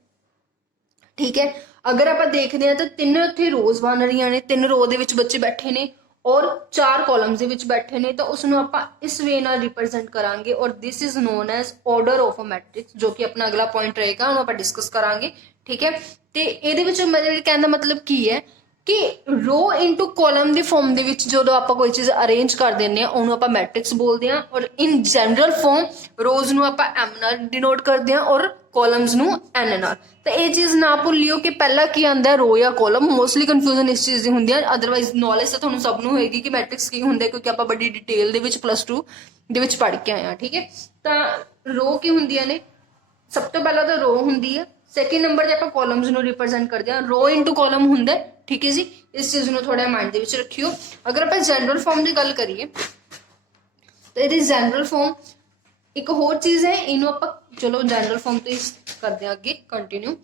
ਠੀਕ ਹੈ, ਅਗਰ ਆਪਾਂ ਦੇਖਦੇ ਹਾਂ ਤਾਂ 3 ਉੱਥੇ ਰੋਜ਼ ਬਣ ਰਹੀਆਂ ਨੇ, 3 ਰੋ ਦੇ ਵਿੱਚ ਬੱਚੇ ਬੈਠੇ ਨੇ ਔਰ 4 ਕਾਲਮਸ ਦੇ ਵਿੱਚ ਬੈਠੇ ਨੇ। ਤਾਂ ਉਸ ਨੂੰ ਆਪਾਂ ਇਸ ਵੇ ਨਾਲ ਰਿਪਰੈਜ਼ੈਂਟ ਕਰਾਂਗੇ ਔਰ this is known as order of a matrix, ਜੋ ਕਿ ਆਪਣਾ ਅਗਲਾ ਪੁਆਇੰਟ ਰਹੇਗਾ, ਉਹਨੂੰ ਆਪਾਂ ਡਿਸਕਸ ਕਰਾਂਗੇ। ਠੀਕ ਹੈ, ਤੇ ਇਹਦੇ ਵਿੱਚ ਮੇਰੇ ਕਹਿਣ ਦਾ ਮਤਲਬ ਕੀ ਹੈ ਕਿ ਰੋ ਇਨਟੂ ਕਾਲਮ ਦੀ ਫਾਰਮ ਦੇ ਵਿੱਚ ਜਦੋਂ ਆਪਾਂ ਕੋਈ ਚੀਜ਼ ਅਰੇਂਜ ਕਰ ਦਿੰਦੇ ਆ ਉਹਨੂੰ ਆਪਾਂ ਮੈਟ੍ਰਿਕਸ ਬੋਲਦੇ ਆ। ਔਰ ਇਨ ਜਨਰਲ ਫਾਰਮ ਰੋਜ਼ ਨੂੰ ਆਪਾਂ m ਨਾਲ ਡਿਨੋਟ ਕਰਦੇ ਆ ਔਰ ਕਾਲਮਸ ਨੂੰ n ਨਾਲ। ਤਾਂ ਇਹ ਚੀਜ਼ ਨਾ ਭੁੱਲਿਓ ਕਿ ਪਹਿਲਾਂ ਕੀ ਆਉਂਦਾ, ਰੋ ਜਾਂ ਕਾਲਮ। ਮੋਸਟਲੀ ਕਨਫਿਊਜ਼ਨ ਇਸ ਚੀਜ਼ ਦੀ ਹੁੰਦੀ ਹੈ, ਅਦਰਵਾਈਜ਼ ਨੌਲੇਜ ਤਾਂ ਤੁਹਾਨੂੰ ਸਭ ਨੂੰ ਹੋਏਗੀ ਕਿ ਮੈਟ੍ਰਿਕਸ ਕੀ ਹੁੰਦਾ, ਕਿਉਂਕਿ ਆਪਾਂ ਬੜੀ ਡਿਟੇਲ ਦੇ ਵਿੱਚ +2 ਦੇ ਵਿੱਚ ਪੜ੍ਹ ਕੇ ਆਏ ਆ। ਠੀਕ ਹੈ, ਤਾਂ ਰੋ ਕੀ ਹੁੰਦੀਆਂ ਨੇ, ਸਭ ਤੋਂ ਪਹਿਲਾਂ ਤਾਂ ਰੋ ਹੁੰਦੀ ਹੈ। ਸੈਕਿੰਡ ਨੰਬਰ ਤੇ ਆਪਾਂ ਕਾਲਮਸ ਨੂੰ ਰਿਪਰੈਜ਼ੈਂਟ ਕਰਦੇ ਹਾਂ, ਰੋ ਇਨਟੂ ਕਾਲਮ ਹੁੰਦਾ। ਠੀਕ ਹੈ ਜੀ, ਇਸ ਚੀਜ਼ ਨੂੰ ਥੋੜਾ ਮਾਈਂਡ ਦੇ ਵਿੱਚ ਰੱਖਿਓ। ਅਗਰ ਆਪਾਂ ਜਨਰਲ ਫਾਰਮ ਦੀ ਗੱਲ ਕਰੀਏ ਤਾਂ ਇਹਦੀ ਜਨਰਲ ਫਾਰਮ ਇੱਕ ਹੋਰ ਚੀਜ਼ ਹੈ, ਇਹਨੂੰ ਆਪਾਂ ਚਲੋ ਜਨਰਲ ਫਾਰਮ ਤੋਂ ਹੀ ਕਰਦੇ ਹਾਂ ਅੱਗੇ ਕੰਟੀਨਿਊ।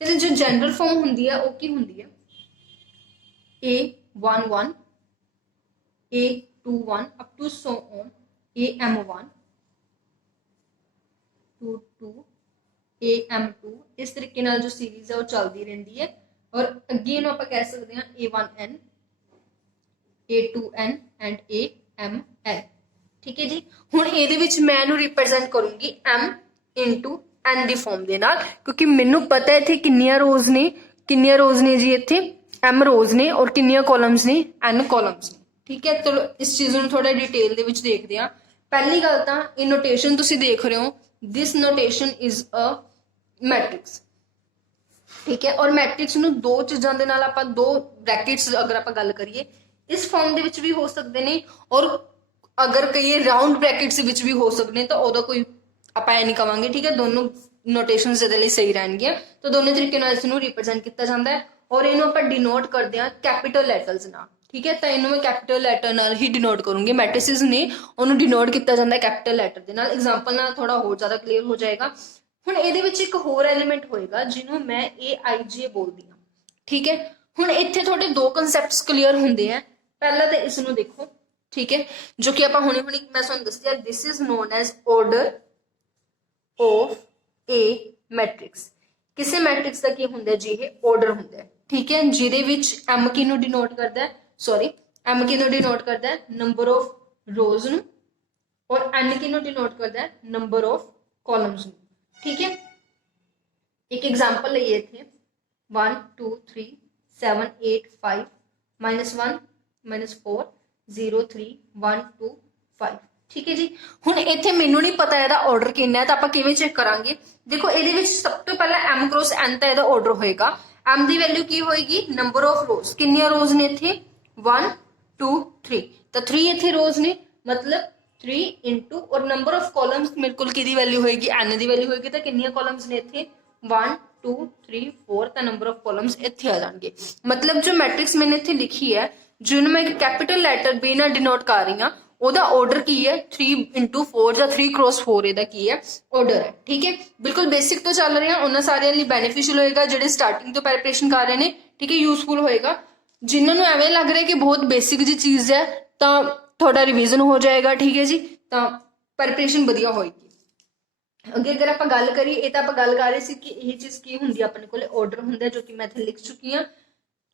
ਤੇ ਜੋ ਜਨਰਲ ਫਾਰਮ ਹੁੰਦੀ ਹੈ ਉਹ ਕੀ ਹੁੰਦੀ ਹੈ, A11 A21 up to so on AM1 2 AM2 ਇਸ ਤਰੀਕੇ ਨਾਲ ਜੋ ਸੀਰੀਜ਼ ਹੈ ਉਹ ਚੱਲਦੀ ਰਹਿੰਦੀ ਹੈ। ਔਰ ਅੱਗੇ ਇਹਨੂੰ ਆਪਾਂ ਕਹਿ ਸਕਦੇ ਹਾਂ A1N A2N ਐਂਡ AMN। ਠੀਕ ਹੈ ਜੀ, ਹੁਣ ਇਹਦੇ ਵਿੱਚ ਮੈਂ ਇਹਨੂੰ ਰਿਪਰੈਜ਼ੈਂਟ ਕਰੂੰਗੀ m ਇਨਟੂ n ਦੀ ਫਾਰਮ ਦੇ ਨਾਲ, ਕਿਉਂਕਿ ਮੈਨੂੰ ਪਤਾ ਹੈ ਇੱਥੇ ਕਿੰਨੀਆਂ ਰੋਜ਼ ਨੇ ਜੀ, ਇੱਥੇ m ਰੋਜ਼ ਨੇ ਔਰ ਕਿੰਨੀਆਂ ਕਾਲਮਸ ਨੇ, n ਕਾਲਮਸ ਨੇ। ਠੀਕ ਹੈ, ਚਲੋ ਇਸ ਚੀਜ਼ ਨੂੰ ਥੋੜਾ ਡਿਟੇਲ ਦੇ ਵਿੱਚ ਦੇਖਦੇ ਹਾਂ। ਪਹਿਲੀ ਗੱਲ ਤਾਂ ਇਹ ਨੋਟੇਸ਼ਨ ਤੁਸੀਂ ਦੇਖ ਰਹੇ ਹੋ, ਦਿਸ ਨੋਟੇਸ਼ਨ ਇਜ਼ ਅ ਮੈਟ੍ਰਿਕਸ। ਠੀਕ ਹੈ, ਔਰ ਮੈਟ੍ਰਿਕਸ ਨੂੰ ਦੋ ਚੀਜ਼ਾਂ ਦੇ ਨਾਲ ਆਪਾਂ, ਦੋ ਬ੍ਰੈਕਟਸ ਅਗਰ ਆਪਾਂ ਗੱਲ ਕਰੀਏ ਇਸ ਫਾਰਮ ਦੇ ਵਿੱਚ ਵੀ ਹੋ ਸਕਦੇ ਨੇ, ਔਰ ਅਗਰ ਕਹੀਏ ਰਾਉਂਡ ਬ੍ਰੈਕਟਸ ਵਿੱਚ ਵੀ ਹੋ ਸਕਦੇ ਨੇ, ਤਾਂ ਉਹਦਾ ਕੋਈ ਆਪਾਂ ਇਹ ਨਹੀਂ ਕਵਾਂਗੇ। ਠੀਕ ਹੈ, ਦੋਨੋਂ ਨੋਟੇਸ਼ਨਸ ਇਹਦੇ ਲਈ ਸਹੀ ਰਹਿਣਗੀਆਂ। ਤਾਂ ਦੋਨੇ ਤਰੀਕੇ ਨਾਲ ਇਸ ਨੂੰ ਰਿਪਰੈਜ਼ੈਂਟ ਕੀਤਾ ਜਾਂਦਾ ਹੈ ਔਰ ਇਹਨੂੰ ਆਪਾਂ ਡਿਨੋਟ ਕਰਦੇ ਹਾਂ ਕੈਪੀਟਲ ਲੈਟਰਸ ਨਾਲ। ਠੀਕ ਹੈ, ਤਾਂ ਇਹਨੂੰ ਮੈਂ ਕੈਪੀਟਲ ਲੈਟਰ ਨਾਲ ਹੀ ਡਿਨੋਟ ਕਰੂੰਗੀ। ਮੈਟ੍ਰਿਸਿਸ ਨੇ ਉਹਨੂੰ ਡਿਨੋਟ ਕੀਤਾ ਜਾਂਦਾ ਕੈਪੀਟਲ ਲੈਟਰ ਦੇ ਨਾਲ। ਐਗਜ਼ਾਮਪਲ ਨਾਲ ਥੋੜਾ ਹੋਰ ਜ਼ਿਆਦਾ ਕਲੀਅਰ ਹੋ ਜਾਏਗਾ। ਹੁਣ ਇਹਦੇ ਵਿੱਚ ਇੱਕ ਹੋਰ ਐਲੀਮੈਂਟ ਹੋਏਗਾ ਜਿਹਨੂੰ ਮੈਂ AIJ ਬੋਲਦੀ ਹਾਂ। ਠੀਕ ਹੈ, ਹੁਣ ਇੱਥੇ ਤੁਹਾਡੇ ਦੋ ਕਨਸੈਪਟਸ ਕਲੀਅਰ ਹੁੰਦੇ ਆ। ਪਹਿਲਾਂ ਤਾਂ ਇਸ ਨੂੰ ਦੇਖੋ, ਠੀਕ ਹੈ, ਜੋ ਕਿ ਆਪਾਂ ਹੁਣੇ ਮੈਂ ਤੁਹਾਨੂੰ ਦੱਸਿਆ, ਦਿਸ is known as order of A matrix. ਕਿਸੇ ਮੈਟ੍ਰਿਕਸ ਦਾ ਕੀ ਹੁੰਦਾ ਜੀ, ਇਹ ਆਰਡਰ ਹੁੰਦਾ ਹੈ। ਠੀਕ ਹੈ, ਜਿਹਦੇ ਵਿੱਚ m ਕਿਹਨੂੰ ਡਿਨੋਟ ਕਰਦਾ ਹੈ, m ਕਿਹਨੂੰ ਡਿਨੋਟ ਕਰਦਾ ਹੈ, ਨੰਬਰ ਆਫ ਰੋਜ਼ ਨੂੰ, ਔਰ n ਕਿਹਨੂੰ ਡਿਨੋਟ ਕਰਦਾ ਹੈ, ਨੰਬਰ ਆਫ ਕਾਲਮਸ ਨੂੰ। ਠੀਕ ਹੈ, ਇੱਕ ਐਗਜ਼ਾਮਪਲ ਲਈਏ ਇੱਥੇ 1 2 3 7 8 5 -1 -4 0 3 1 2 5। ਠੀਕ ਹੈ ਜੀ, ਹੁਣ ਇੱਥੇ ਮੈਨੂੰ ਨਹੀਂ ਪਤਾ ਇਹਦਾ ਆਰਡਰ ਕਿੰਨਾ ਹੈ, ਤਾਂ ਆਪਾਂ ਕਿਵੇਂ ਚੈੱਕ ਕਰਾਂਗੇ। ਦੇਖੋ ਇਹਦੇ ਵਿੱਚ ਸਭ ਤੋਂ ਪਹਿਲਾਂ m ਕ੍ਰੋਸ n ਤਾਂ ਇਹਦਾ ਆਰਡਰ ਹੋਏਗਾ। m ਦੀ ਵੈਲਿਊ ਕੀ ਹੋਏਗੀ, ਨੰਬਰ ਆਫ ਰੋਜ਼। ਕਿੰਨੀਆਂ ਰੋਜ਼ ਨੇ ਇੱਥੇ, 1 2 3, ਤਾਂ 3 ਇੱਥੇ ਰੋਜ਼ ਨੇ, ਮਤਲਬ 3 ਇੰਟੂ ਔਰ ਨੰਬਰ ਆਫ ਕਾਲਮਸ ਮੇਰੇ ਕੋਲ ਕਿਹਦੀ ਵੈਲਿਊ ਹੋਏਗੀ, n ਦੀ ਵੈਲਿਊ ਹੋਏਗੀ। ਤਾਂ ਕਿੰਨੀਆਂ ਕਾਲਮਸ ਨੇ ਇੱਥੇ, 1 2 3 4, ਤਾਂ ਨੰਬਰ ਆਫ ਕਾਲਮਸ ਇੱਥੇ ਆ ਜਾਣਗੇ। ਮਤਲਬ ਜੋ ਮੈਟ੍ਰਿਕਸ ਮੈंने ਇੱਥੇ ਲਿਖੀ ਹੈ, ਜਿਹਨੂੰ ਮੈਂ ਇੱਕ ਕੈਪੀਟਲ ਲੈਟਰ B ਨਾਲ ਡਿਨੋਟ ਕਰ ਰਹੀ ਹਾਂ, ਉਹਦਾ ਆਰਡਰ ਕੀ ਹੈ, 3 into 4 ਜਾਂ 3 cross 4 ਇਹਦਾ ਕੀ ਹੈ, ਆਰਡਰ ਹੈ। ਠੀਕ ਹੈ, ਬਿਲਕੁਲ ਬੇਸਿਕ ਤੋਂ ਚੱਲ ਰਹੇ ਹਾਂ, ਉਹਨਾਂ ਸਾਰਿਆਂ ਲਈ ਬੈਨੀਫੀਸ਼ੀਅਲ ਹੋਏਗਾ ਜਿਹੜੇ ਸਟਾਰਟਿੰਗ ਤੋਂ ਪ੍ਰੈਪਰੇਸ਼ਨ ਕਰ ਰਹੇ ਨੇ। ਠੀਕ ਹੈ, ਯੂਜ਼ਫੁਲ ਹੋਏਗਾ। ਜਿਨ੍ਹਾਂ ਨੂੰ ਐਵੇਂ ਲੱਗ ਰਿਹਾ ਕਿ ਬਹੁਤ ਬੇਸਿਕ ਜੀ ਚੀਜ਼ ਹੈ, ਤਾਂ ਤੁਹਾਡਾ ਰਿਵੀਜ਼ਨ ਹੋ ਜਾਏਗਾ। ਠੀਕ ਹੈ ਜੀ, ਤਾਂ ਪ੍ਰੈਪਰੇਸ਼ਨ ਵਧੀਆ ਹੋਏਗੀ। ਅੱਗੇ ਅਗਰ ਆਪਾਂ ਗੱਲ ਕਰੀਏ, ਇਹ ਤਾਂ ਆਪਾਂ ਗੱਲ ਕਰ ਰਹੇ ਸੀ ਕਿ ਇਹ ਚੀਜ਼ ਕੀ ਹੁੰਦੀ ਹੈ, ਆਪਣੇ ਕੋਲ ਆਰਡਰ ਹੁੰਦਾ, ਜੋ ਕਿ ਮੈਂ ਇੱਥੇ ਲਿਖ ਚੁੱਕੀ ਹਾਂ।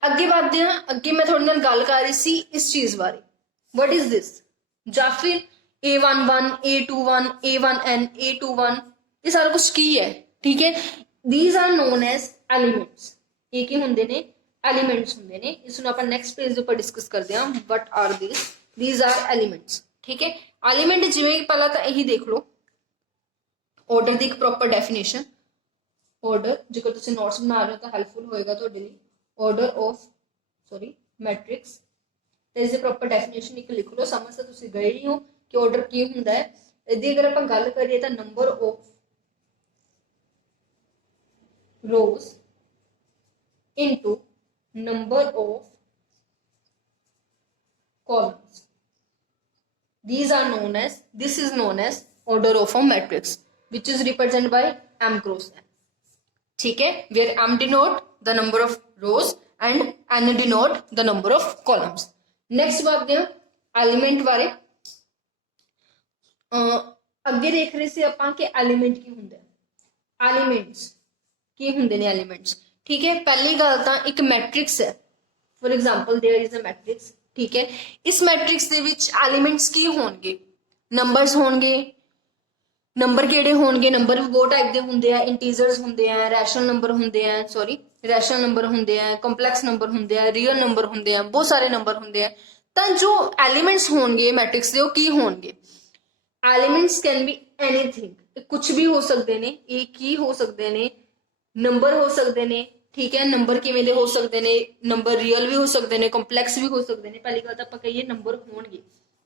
ਅੱਗੇ ਵਧਦੇ ਹਾਂ, ਅੱਗੇ ਮੈਂ ਤੁਹਾਡੇ ਨਾਲ ਗੱਲ ਕਰ ਰਹੀ ਸੀ ਇਸ ਚੀਜ਼ ਬਾਰੇ, ਵਟ ਇਜ਼ ਦਿਸ, ਜਾਂ ਫਿਰ A11 A21 A1N A21, ਇਹ ਸਾਰਾ ਕੁਝ ਕੀ ਹੈ। ਠੀਕ ਹੈ, these are known as elements। ਇਹ ਕੀ ਹੁੰਦੇ ਨੇ, ਐਲੀਮੈਂਟਸ ਹੁੰਦੇ ਨੇ। ਇਸ ਨੂੰ ਆਪਾਂ ਨੈਕਸਟ ਪੇਜ ਦੇ ਉੱਪਰ ਡਿਸਕਸ ਕਰਦੇ ਹਾਂ, what are these are elements। ਠੀਕ ਹੈ, ਐਲੀਮੈਂਟ ਜਿਵੇਂ ਪਹਿਲਾਂ ਤਾਂ ਇਹੀ ਦੇਖ ਲਓ, ਆਰਡਰ ਦੀ ਇੱਕ ਪ੍ਰੋਪਰ ਡੈਫੀਨੇਸ਼ਨ, ਆਰਡਰ ਜੇਕਰ ਤੁਸੀਂ ਨੋਟਸ ਬਣਾ ਰਹੇ ਹੋ ਤਾਂ ਹੈਲਪਫੁਲ ਹੋਏਗਾ ਤੁਹਾਡੇ ਲਈ। ਆਰਡਰ ਆਫ ਮੈਟ੍ਰਿਕਸ ਤੇ ਇਸ ਦੀ ਪ੍ਰੋਪਰ ਡੈਫੀਨੇਸ਼ਨ ਇੱਕ ਲਿਖ ਲਓ, ਸਮਝ ਤਾਂ ਤੁਸੀਂ ਗਏ ਹੀ ਹੋ ਕਿ ਆਰਡਰ ਕੀ ਹੁੰਦਾ ਹੈ। ਇਹਦੀ ਅਗਰ ਆਪਾਂ ਗੱਲ ਕਰੀਏ ਤਾਂ number of rows into number of columns. This is known as order of a matrix, which is represented by m cross n. ठीक है, where m denote the number of rows and n denote the number of columns. Next बात है एलिमेंट बारे। ਅੱਗੇ ਦੇਖ ਰਹੇ ਸੀ ਆਪਾਂ ਕਿ ਐਲੀਮੈਂਟ ਕੀ ਹੁੰਦਾ ਹੈ। ਐਲੀਮੈਂਟਸ ਕੀ ਹੁੰਦੇ ਨੇ ਐਲੀਮੈਂਟਸ, ਠੀਕ ਹੈ। ਪਹਿਲੀ ਗੱਲ ਤਾਂ ਇੱਕ ਮੈਟ੍ਰਿਕਸ ਹੈ, for example there is a matrix, ठीक है। इस मैट्रिक्स ਦੇ ਵਿੱਚ ਐਲੀਮੈਂਟਸ ਕੀ ਹੋਣਗੇ, ਨੰਬਰਸ ਹੋਣਗੇ। ਨੰਬਰ ਕਿਹੜੇ ਹੋਣਗੇ, ਨੰਬਰ ਵੀ ਬਹੁਤ ਟਾਈਪ ਦੇ ਹੁੰਦੇ ਆ, ਇੰਟੀਜਰਸ ਹੁੰਦੇ ਆ, ਰੈਸ਼ਨਲ ਨੰਬਰ ਹੁੰਦੇ ਆ, ਰੈਸ਼ਨਲ ਨੰਬਰ ਹੁੰਦੇ ਆ, ਕੰਪਲੈਕਸ ਨੰਬਰ ਹੁੰਦੇ ਆ, ਰੀਅਲ ਨੰਬਰ ਹੁੰਦੇ ਆ, ਬਹੁਤ ਸਾਰੇ ਨੰਬਰ ਹੁੰਦੇ ਆ। ਤਾਂ ਜੋ ਐਲੀਮੈਂਟਸ ਹੋਣਗੇ ਮੈਟ੍ਰਿਕਸ ਦੇ ਉਹ ਕੀ ਹੋਣਗੇ, ਐਲੀਮੈਂਟਸ ਕੈਨ ਬੀ ਐਨੀਥਿੰਗ, ਕੁਝ ਵੀ ਹੋ ਸਕਦੇ ਨੇ। ਇਹ ਕੀ ਹੋ ਸਕਦੇ ਨੇ, ਨੰਬਰ ਹੋ ਸਕਦੇ ਨੇ, ਠੀਕ ਹੈ। ਨੰਬਰ ਕਿਵੇਂ ਦੇ ਹੋ ਸਕਦੇ ਨੇ, ਨੰਬਰ ਰੀਅਲ ਵੀ ਹੋ ਸਕਦੇ ਨੇ, ਕੰਪਲੈਕਸ ਵੀ ਹੋ ਸਕਦੇ ਨੇ। ਪਹਿਲੀ ਗੱਲ ਤਾਂ ਆਪਾਂ ਕਹੀਏ ਨੰਬਰ ਹੋਣਗੇ,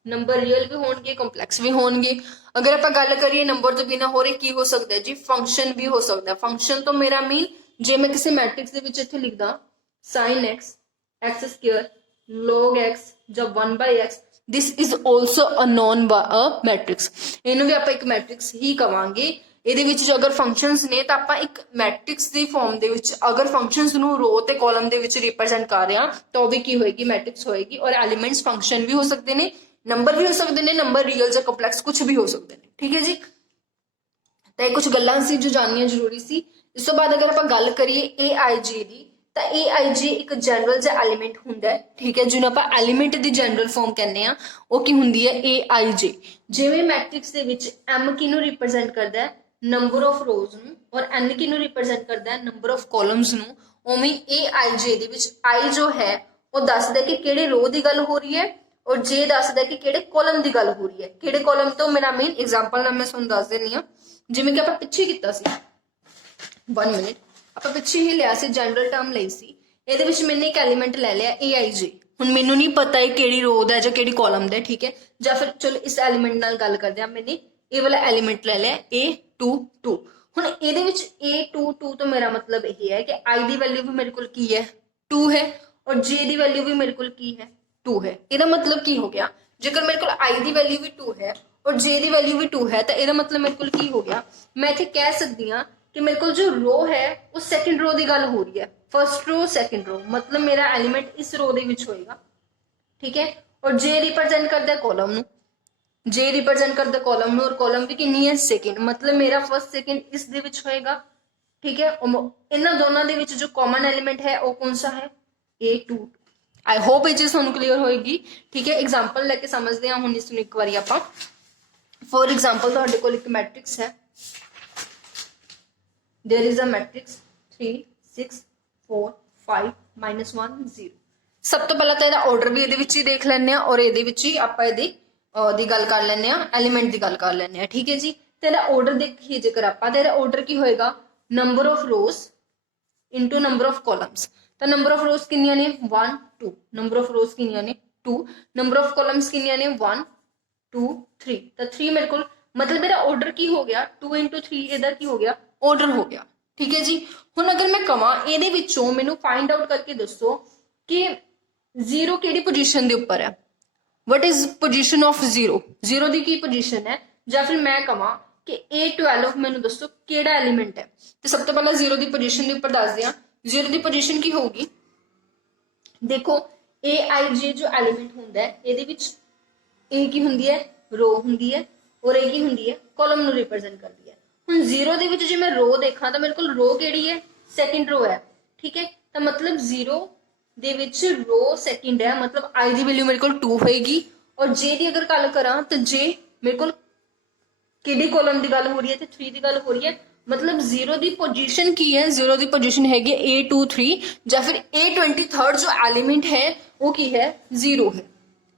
ਨੰਬਰ ਰੀਅਲ ਵੀ ਹੋਣਗੇ, ਕੰਪਲੈਕਸ ਵੀ ਹੋਣਗੇ। ਅਗਰ ਆਪਾਂ ਗੱਲ ਕਰੀਏ ਨੰਬਰ ਤੋਂ ਬਿਨਾ ਹੋਰ ਕੀ ਹੋ ਸਕਦਾ ਹੈ ਜੀ, ਫੰਕਸ਼ਨ ਵੀ ਹੋ ਸਕਦਾ। ਫੰਕਸ਼ਨ ਤੋਂ ਮੇਰਾ ਮੀਨ ਜੇ ਮੈਂ ਕਿਸੇ ਮੈਟ੍ਰਿਕਸ ਦੇ ਵਿੱਚ ਇੱਥੇ ਲਿਖਦਾ sin x x square log x ਜਾਂ 1/x, this is also a known by a matrix। ਇਹਨੂੰ ਵੀ ਆਪਾਂ ਇੱਕ ਮੈਟ੍ਰਿਕਸ ਹੀ ਕਵਾਂਗੇ। ਇਹਦੇ ਵਿੱਚ ਜੋ ਅਗਰ ਫੰਕਸ਼ਨਸ ਨੇ ਤਾਂ ਆਪਾਂ ਇੱਕ ਮੈਟ੍ਰਿਕਸ ਦੀ ਫਾਰਮ ਦੇ ਵਿੱਚ ਅਗਰ ਫੰਕਸ਼ਨਸ ਨੂੰ ਰੋ ਤੇ ਕਾਲਮ ਦੇ ਵਿੱਚ ਰਿਪਰੈਜ਼ੈਂਟ ਕਰ ਰਹੇ ਹਾਂ ਤਾਂ ਉਹ ਵੀ ਕੀ ਹੋਏਗੀ, ਮੈਟ੍ਰਿਕਸ ਹੋਏਗੀ। ਔਰ ਐਲੀਮੈਂਟਸ ਫੰਕਸ਼ਨ ਵੀ ਹੋ ਸਕਦੇ ਨੇ, ਨੰਬਰ ਵੀ ਹੋ ਸਕਦੇ ਨੇ, ਨੰਬਰ ਰੀਅਲ ਜਾਂ ਕੰਪਲੈਕਸ ਕੁਝ ਵੀ ਹੋ ਸਕਦੇ ਨੇ, ਠੀਕ ਹੈ ਜੀ। ਤਾਂ ਇਹ ਕੁਝ ਗੱਲਾਂ ਸੀ ਜੋ ਜਾਣਨੀਆਂ ਜ਼ਰੂਰੀ ਸੀ। ਇਸ ਤੋਂ ਬਾਅਦ ਅਗਰ ਆਪਾਂ ਗੱਲ ਕਰੀਏ AIJ ਦੀ, ਤਾਂ AIJ ਇੱਕ ਜਨਰਲ ਜਿਹਾ ਐਲੀਮੈਂਟ ਹੁੰਦਾ ਹੈ, ਠੀਕ ਹੈ, ਜਿਹਨੂੰ ਆਪਾਂ ਐਲੀਮੈਂਟ ਦੀ ਜਨਰਲ ਫਾਰਮ ਕਹਿੰਦੇ ਆ। ਉਹ ਕੀ ਹੁੰਦੀ ਹੈ, AIJ। ਜਿਵੇਂ ਮੈਟ੍ਰਿਕਸ ਦੇ ਵਿੱਚ M ਕਿਹਨੂੰ ਰਿਪਰੈਜ਼ੈਂਟ ਕਰਦਾ ਹੈ, ਨੰਬਰ ਆਫ ਰੋਜ਼ ਨੂੰ, ਔਰ n ਕਿਹਨੂੰ ਰਿਪਰੈਜ਼ੈਂਟ ਕਰਦਾ ਹੈ, ਨੰਬਰ ਆਫ ਕਾਲਮਸ ਨੂੰ। ਉਵੇਂ AIJ ਦੇ ਵਿੱਚ I ਜੋ ਹੈ ਉਹ ਦੱਸਦਾ ਕਿ ਕਿਹੜੇ ਰੋ ਦੀ ਗੱਲ ਹੋ ਰਹੀ ਹੈ, ਔਰ J ਦੱਸਦਾ ਕਿ ਕਿਹੜੇ ਕਾਲਮ ਦੀ ਗੱਲ ਹੋ ਰਹੀ ਹੈ। ਕਿਹੜੇ ਕਾਲਮ ਤੋਂ ਮੇਰਾ ਮੇਨ ਐਗਜ਼ਾਮਪਲ ਨਾਲ ਮੈਂ ਤੁਹਾਨੂੰ ਦੱਸ ਦਿੰਦੀ ਹਾਂ। ਜਿਵੇਂ ਕਿ ਆਪਾਂ ਪਿੱਛੇ ਕੀਤਾ ਸੀ, 1 ਮਿੰਟ, ਆਪਾਂ ਪਿੱਛੇ ਹੀ ਲਿਆ ਸੀ, ਜਨਰਲ ਟਰਮ ਲਈ ਸੀ। ਇਹਦੇ ਵਿੱਚ ਮੈंने ਇੱਕ ਐਲੀਮੈਂਟ ਲੈ ਲਿਆ AIJ। ਹੁਣ ਮੈਨੂੰ ਨਹੀਂ ਪਤਾ ਇਹ ਕਿਹੜੀ ਰੋ ਦਾ ਜਾਂ ਕਿਹੜੀ ਕਾਲਮ ਦਾ, ਠੀਕ ਹੈ। ਜਾਂ ਫਿਰ ਚਲੋ ਇਸ ਐਲੀਮੈਂਟ ਨਾਲ ਗੱਲ ਕਰਦੇ ਹਾਂ। ਮੈंने ਇਹ ਵਾਲਾ ਐਲੀਮੈਂਟ ਲੈ ਲਿਆ A22। ਹੁਣ ਇਹਦੇ ਵਿੱਚ A22 ਤੋਂ ਮੇਰਾ ਮਤਲਬ ਇਹ ਹੈ ਕਿ I ਦੀ ਵੈਲਿਊ ਵੀ ਮੇਰੇ ਕੋਲ ਕੀ ਹੈ, 2 ਹੈ, ਔਰ J ਦੀ ਵੈਲਿਊ ਵੀ ਮੇਰੇ ਕੋਲ ਕੀ ਹੈ, 2 ਹੈ। ਇਹਦਾ ਮਤਲਬ ਕੀ ਹੋ ਗਿਆ, ਜੇਕਰ ਮੇਰੇ ਕੋਲ I ਦੀ ਵੈਲਿਊ ਵੀ 2 ਹੈ ਔਰ J ਦੀ ਵੈਲਿਊ ਵੀ 2 ਹੈ ਤਾਂ ਇਹਦਾ ਮਤਲਬ ਮੇਰੇ ਕੋਲ ਕੀ ਹੋ ਗਿਆ, ਮੈਂ ਇੱਥੇ ਕਹਿ ਸਕਦੀ ਹਾਂ ਕਿ ਮੇਰੇ ਕੋਲ ਜੋ रो है वो सेकंड रो की गल हो रही है, फर्स्ट रो सेकंड रो, मतलब मेरा एलिमेंट इस रो दे विच होएगा, ठीक है। और जे रिप्रेजेंट करता है कॉलम नु, जे रिप्रेजेंट करता है कॉलम नु, और कॉलम भी कितनी है, सेकंड, मतलब मेरा फर्स्ट सेकंड इस दे विच होएगा, ठीक है। इन्हां दोनों दे विच जो कॉमन एलिमेंट है वो कौन सा है, A2। आई होप ये चीज तुहानू क्लीयर होएगी, ठीक है। एग्जांपल लेके समझते हैं हुण इसनू एक बारी आपां। फॉर एग्जांपल तुहाडे कोल एक मैट्रिक्स है, there is a matrix 3 6 4 5 -1 0। सब तो पहला तो ਇਹਦਾ ਆਰਡਰ ਵੀ ਇਹਦੇ ਵਿੱਚ ਹੀ ਦੇਖ ਲੈਣੇ ਆ, ਔਰ ਇਹਦੇ ਵਿੱਚ ਹੀ ਆਪਾਂ ਇਹਦੀ ਦੀ ਗੱਲ ਕਰ ਲੈਣੇ ਆ, ਐਲੀਮੈਂਟ ਦੀ ਗੱਲ ਕਰ ਲੈਣੇ ਆ, ਠੀਕ ਹੈ ਜੀ। ਤੇ ਇਹਦਾ ਆਰਡਰ ਦੇਖੀਏ ਜੇਕਰ ਆਪਾਂ, ਤੇ ਇਹਦਾ ਆਰਡਰ ਕੀ ਹੋਏਗਾ, number of rose into number of columns. ਤਾਂ ਨੰਬਰ ਆਫ ਰੋਜ਼ ਕਿੰਨੀਆਂ ਨੇ, 1 2, ਨੰਬਰ ਆਫ ਰੋਜ਼ ਕਿੰਨੀਆਂ ਨੇ, 2, ਨੰਬਰ ਆਫ ਕਾਲਮਸ ਕਿੰਨੀਆਂ ਨੇ, 1 2 3। ਤਾਂ 3 ਮੇਰੇ ਕੋਲ, मतलब मेरा ऑर्डर की हो गया 2 × 3, ਇਹਦਾ ਕੀ ਹੋ ਗਿਆ, ऑर्डर हो गया, ठीक है जी। ਹੁਣ अगर मैं ਕਹਾਂ ਇਹਦੇ ਵਿੱਚੋਂ ਮੈਨੂੰ फाइंड आउट करके दसो कि 0 ਕਿਹੜੀ ਪੋਜੀਸ਼ਨ ਦੇ ਉੱਪਰ ਹੈ, what is position of 0, 0 the Ki position ਹੈ। ਜਾਂ ਫਿਰ ਮੈਂ ਕਹਾਂ ਕਿ A12 ਮੈਨੂੰ ਦੱਸੋ ਕਿਹੜਾ ਐਲੀਮੈਂਟ ਹੈ। ਤੇ ਸਭ ਤੋਂ ਪਹਿਲਾਂ 0 ਦੀ ਪੋਜੀਸ਼ਨ ਦੇ ਉੱਪਰ ਦੱਸ ਦਿਆਂ, 0 ਦੀ ਪੋਜੀਸ਼ਨ ਕੀ ਹੋਊਗੀ, ਦੇਖੋ AIJ ਜੋ ਐਲੀਮੈਂਟ ਹੁੰਦਾ ਹੈ ਇਹਦੇ ਵਿੱਚ A ਕੀ ਹੁੰਦੀ ਹੈ, रो ਹੁੰਦੀ ਹੈ, और A की ਹੁੰਦੀ ਹੈ, ਕਾਲਮ ਨੂੰ ਰਿਪਰੈਜ਼ੈਂਟ ਕਰਦੀ ਹੈ। ਹੁਣ 0 ਦੇ ਵਿੱਚ ਜੇ ਮੈਂ रो ਦੇਖਾਂ ਤਾਂ ਮੇਰੇ ਕੋਲ रो ਕਿਹੜੀ ਹੈ, ਸੈਕਿੰਡ रो ਹੈ, ਠੀਕ ਹੈ। ਤਾਂ ਮਤਲਬ 0 ਦੇ ਵਿੱਚ रो ਸੈਕਿੰਡ ਹੈ, ਮਤਲਬ I ਦੀ ਵੈਲਿਊ ਮੇਰੇ ਕੋਲ 2 ਹੋਏਗੀ। ਔਰ J ਦੀ ਅਗਰ ਗੱਲ ਕਰਾਂ ਤਾਂ J ਮੇਰੇ ਕੋਲ ਕਿਹੜੀ ਕਾਲਮ ਦੀ ਗੱਲ ਹੋ ਰਹੀ ਹੈ, ਤੇ 3 ਦੀ ਗੱਲ ਹੋ ਰਹੀ ਹੈ। मतलब 0 ਦੀ ਪੋਜੀਸ਼ਨ ਕੀ ਹੈ, 0 ਦੀ ਪੋਜੀਸ਼ਨ ਹੈਗੀ A23, ਜਾਂ ਫਿਰ A23 ਜੋ ਐਲੀਮੈਂਟ ਹੈ ਉਹ ਕੀ ਹੈ, 0 ਹੈ।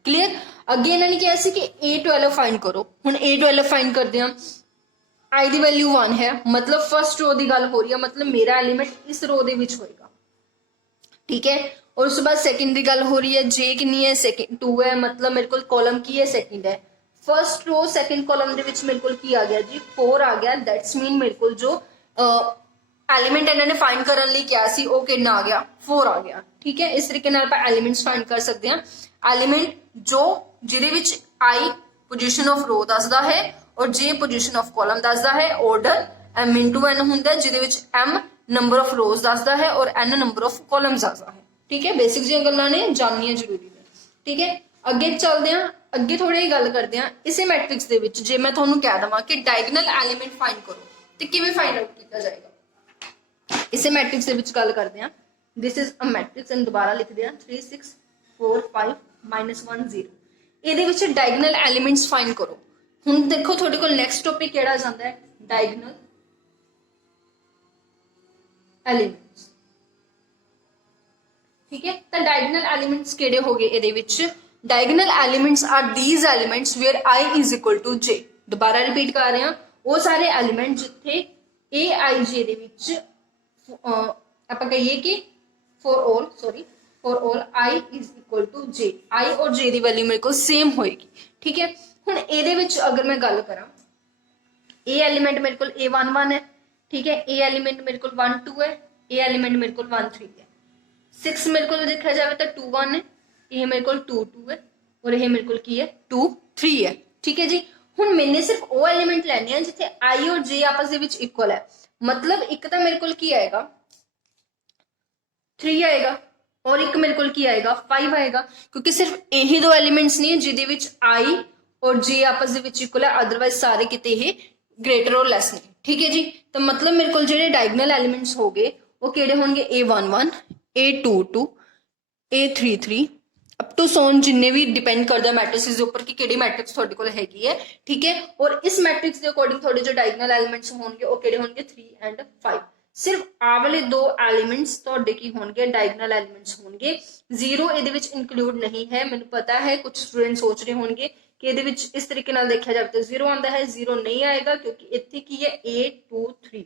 क्लियर। ਅੱਗੇ ਇਹਨਾਂ ਨੇ ਕਿਹਾ ਸੀ ਕਿ A12 फाइंड करो, ਹੁਣ A12 फाइंड ਕਰਦੇ ਹਾਂ। आई ਦੀ ਵੈਲਿਊ 1 ਹੈ, ਮਤਲਬ ਫਸਟ रो ਦੀ ਗੱਲ ਹੋ ਰਹੀ ਹੈ, मतलब मेरा एलिमेंट इस रो ਦੇ ਵਿੱਚ ਹੋਏਗਾ, ठीक है। और उसके बाद सेकंड की गल हो रही है, जे कितनी है, सेकंड 2 है, मतलब मेरे को कॉलम की है, सेकंड है। फर्स्ट रो सेकंड कॉलम ਦੇ ਵਿੱਚ मेरे को की आ गया जी 4 आ गया, दैट्स मीन मेरे को जो एलिमेंट इन्होंने फाइंड करने ਲਈ ਕਿਹਾ ਸੀ ਉਹ ਕਿੰਨਾ ਆ ਗਿਆ, 4 ਆ ਗਿਆ, ठीक है। इस तरीके ਨਾਲ ਆਪਾਂ एलिमेंट्स फाइंड कर सकते हैं, एलिमेंट जो ਜਿਹਦੇ ਵਿੱਚ आई पोजीशन ऑफ रो ਦੱਸਦਾ है और जे पोजीशन ऑफ कॉलम ਦੱਸਦਾ है, ऑर्डर m into n ਹੁੰਦਾ ਜਿਹਦੇ ਵਿੱਚ m नंबर ऑफ रोज ਦੱਸਦਾ है और n नंबर ऑफ कॉलम्स ਦੱਸਦਾ है, ठीक है। बेसिक जिहियां गल्लां ने जाननियां जरूरी ने, ठीक है। ਅੱਗੇ ਚੱਲਦੇ ਆਂ, ਅੱਗੇ ਥੋੜੀ ਜਿਹੀ ਗੱਲ ਕਰਦੇ ਆਂ ਇਸੇ ਮੈਟ੍ਰਿਕਸ ਦੇ ਵਿੱਚ ਜੇ ਮੈਂ ਤੁਹਾਨੂੰ ਕਹਿ ਦਵਾਂ ਕਿ ਡਾਇਗਨਲ ਐਲੀਮੈਂਟ ਫਾਈਂਡ ਕਰੋ ਤੇ ਕਿਵੇਂ ਫਾਈਂਡ ਆਊਟ ਕੀਤਾ ਜਾਏਗਾ। ਇਸੇ ਮੈਟ੍ਰਿਕਸ ਦੇ ਵਿੱਚ ਗੱਲ ਕਰਦੇ ਆਂ, this is a matrix and ਦੁਬਾਰਾ ਲਿਖਦੇ ਆਂ 3 6 4 5 -1 0। ਇਹਦੇ ਵਿੱਚ ਡਾਇਗਨਲ ਐਲੀਮੈਂਟਸ ਫਾਈਂਡ ਕਰੋ। ਹੁਣ ਦੇਖੋ ਤੁਹਾਡੇ ਕੋਲ ਨੈਕਸਟ ਟੌਪਿਕ ਕਿਹੜਾ ਆ ਜਾਂਦਾ ਹੈ, ਡਾਇਗਨਲ एलिमेंट्स, ठीक है। तो डायगोनल एलिमेंट्स केड़े हो गए ਇਹਦੇ ਵਿੱਚ, diagonal elements are these elements where i is equal to j। दोबारा रिपीट कर रहे हैं, वो सारे एलिमेंट जिथे a i j ਦੇ ਵਿੱਚ ਆਪਾਂ ਕਹੀਏ ਕਿ for all i is equal to j, i और j ਦੀ ਵੈਲਿਊ ਮੇਰੇ ਕੋਲ ਸੇਮ ਹੋਏਗੀ, ठीक है। ਹੁਣ ਇਹਦੇ ਵਿੱਚ ਅਗਰ ਮੈਂ ਗੱਲ ਕਰਾਂ, a एलिमेंट मेरे को a11 है, ठीक है, ए एलिमेंट मेरे को 1 2 है, ए एलिमेंट मेरे को 1 3 है, 6 मेरे को देखा जाए तो 2 1 है, ये मेरे को 2 2 है और ये मेरे को की है 2 3 है, ठीक है जी। हुण मैंने सिर्फ वो एलिमेंट लेने हैं जिथे आई और जे आपस दे विच इक्वल है, मतलब एक तो मेरे को की आएगा 3 आएगा और एक मेरे को की आएगा 5 आएगा, क्योंकि सिर्फ यही दो एलिमेंट्स नहीं जिहदे विच आई और जे आपस दे विच इक्वल है, अदरवाइज सारे किते ये ग्रेटर और लैस ने, ठीक है जी। तो मतलब मेरे को जो डायगोनल एलिमेंट्स हो गए वो केड़े होंगे, a11 a22 a33 up to सोन, जिन्ने भी डिपेंड करता मैट्रिक्स के ऊपर कि केड़ी मैट्रिक्स तुहाडे कोल हैगी है, ठीक है। और इस मैट्रिक्स के अकॉर्डिंग थोड़े जो डायगोनल एलिमेंट्स होंगे वो केड़े होंगे 3 and 5। सिर्फ आ वाले दो एलिमेंट्स तुहाडे की होंगे डायगोनल एलिमेंट्स होंगे, जीरो इहदे विच इंक्लूड नहीं है। मैनूं पता है कुछ स्टूडेंट सोच रहे होंगे कि ਇਹਦੇ ਵਿੱਚ ਇਸ ਤਰੀਕੇ ਨਾਲ ਦੇਖਿਆ ਜਾਵੇ ਤਾਂ 0 ਆਉਂਦਾ ਹੈ, 0 नहीं आएगा क्योंकि ਇੱਥੇ ਕੀ ਹੈ a 2 3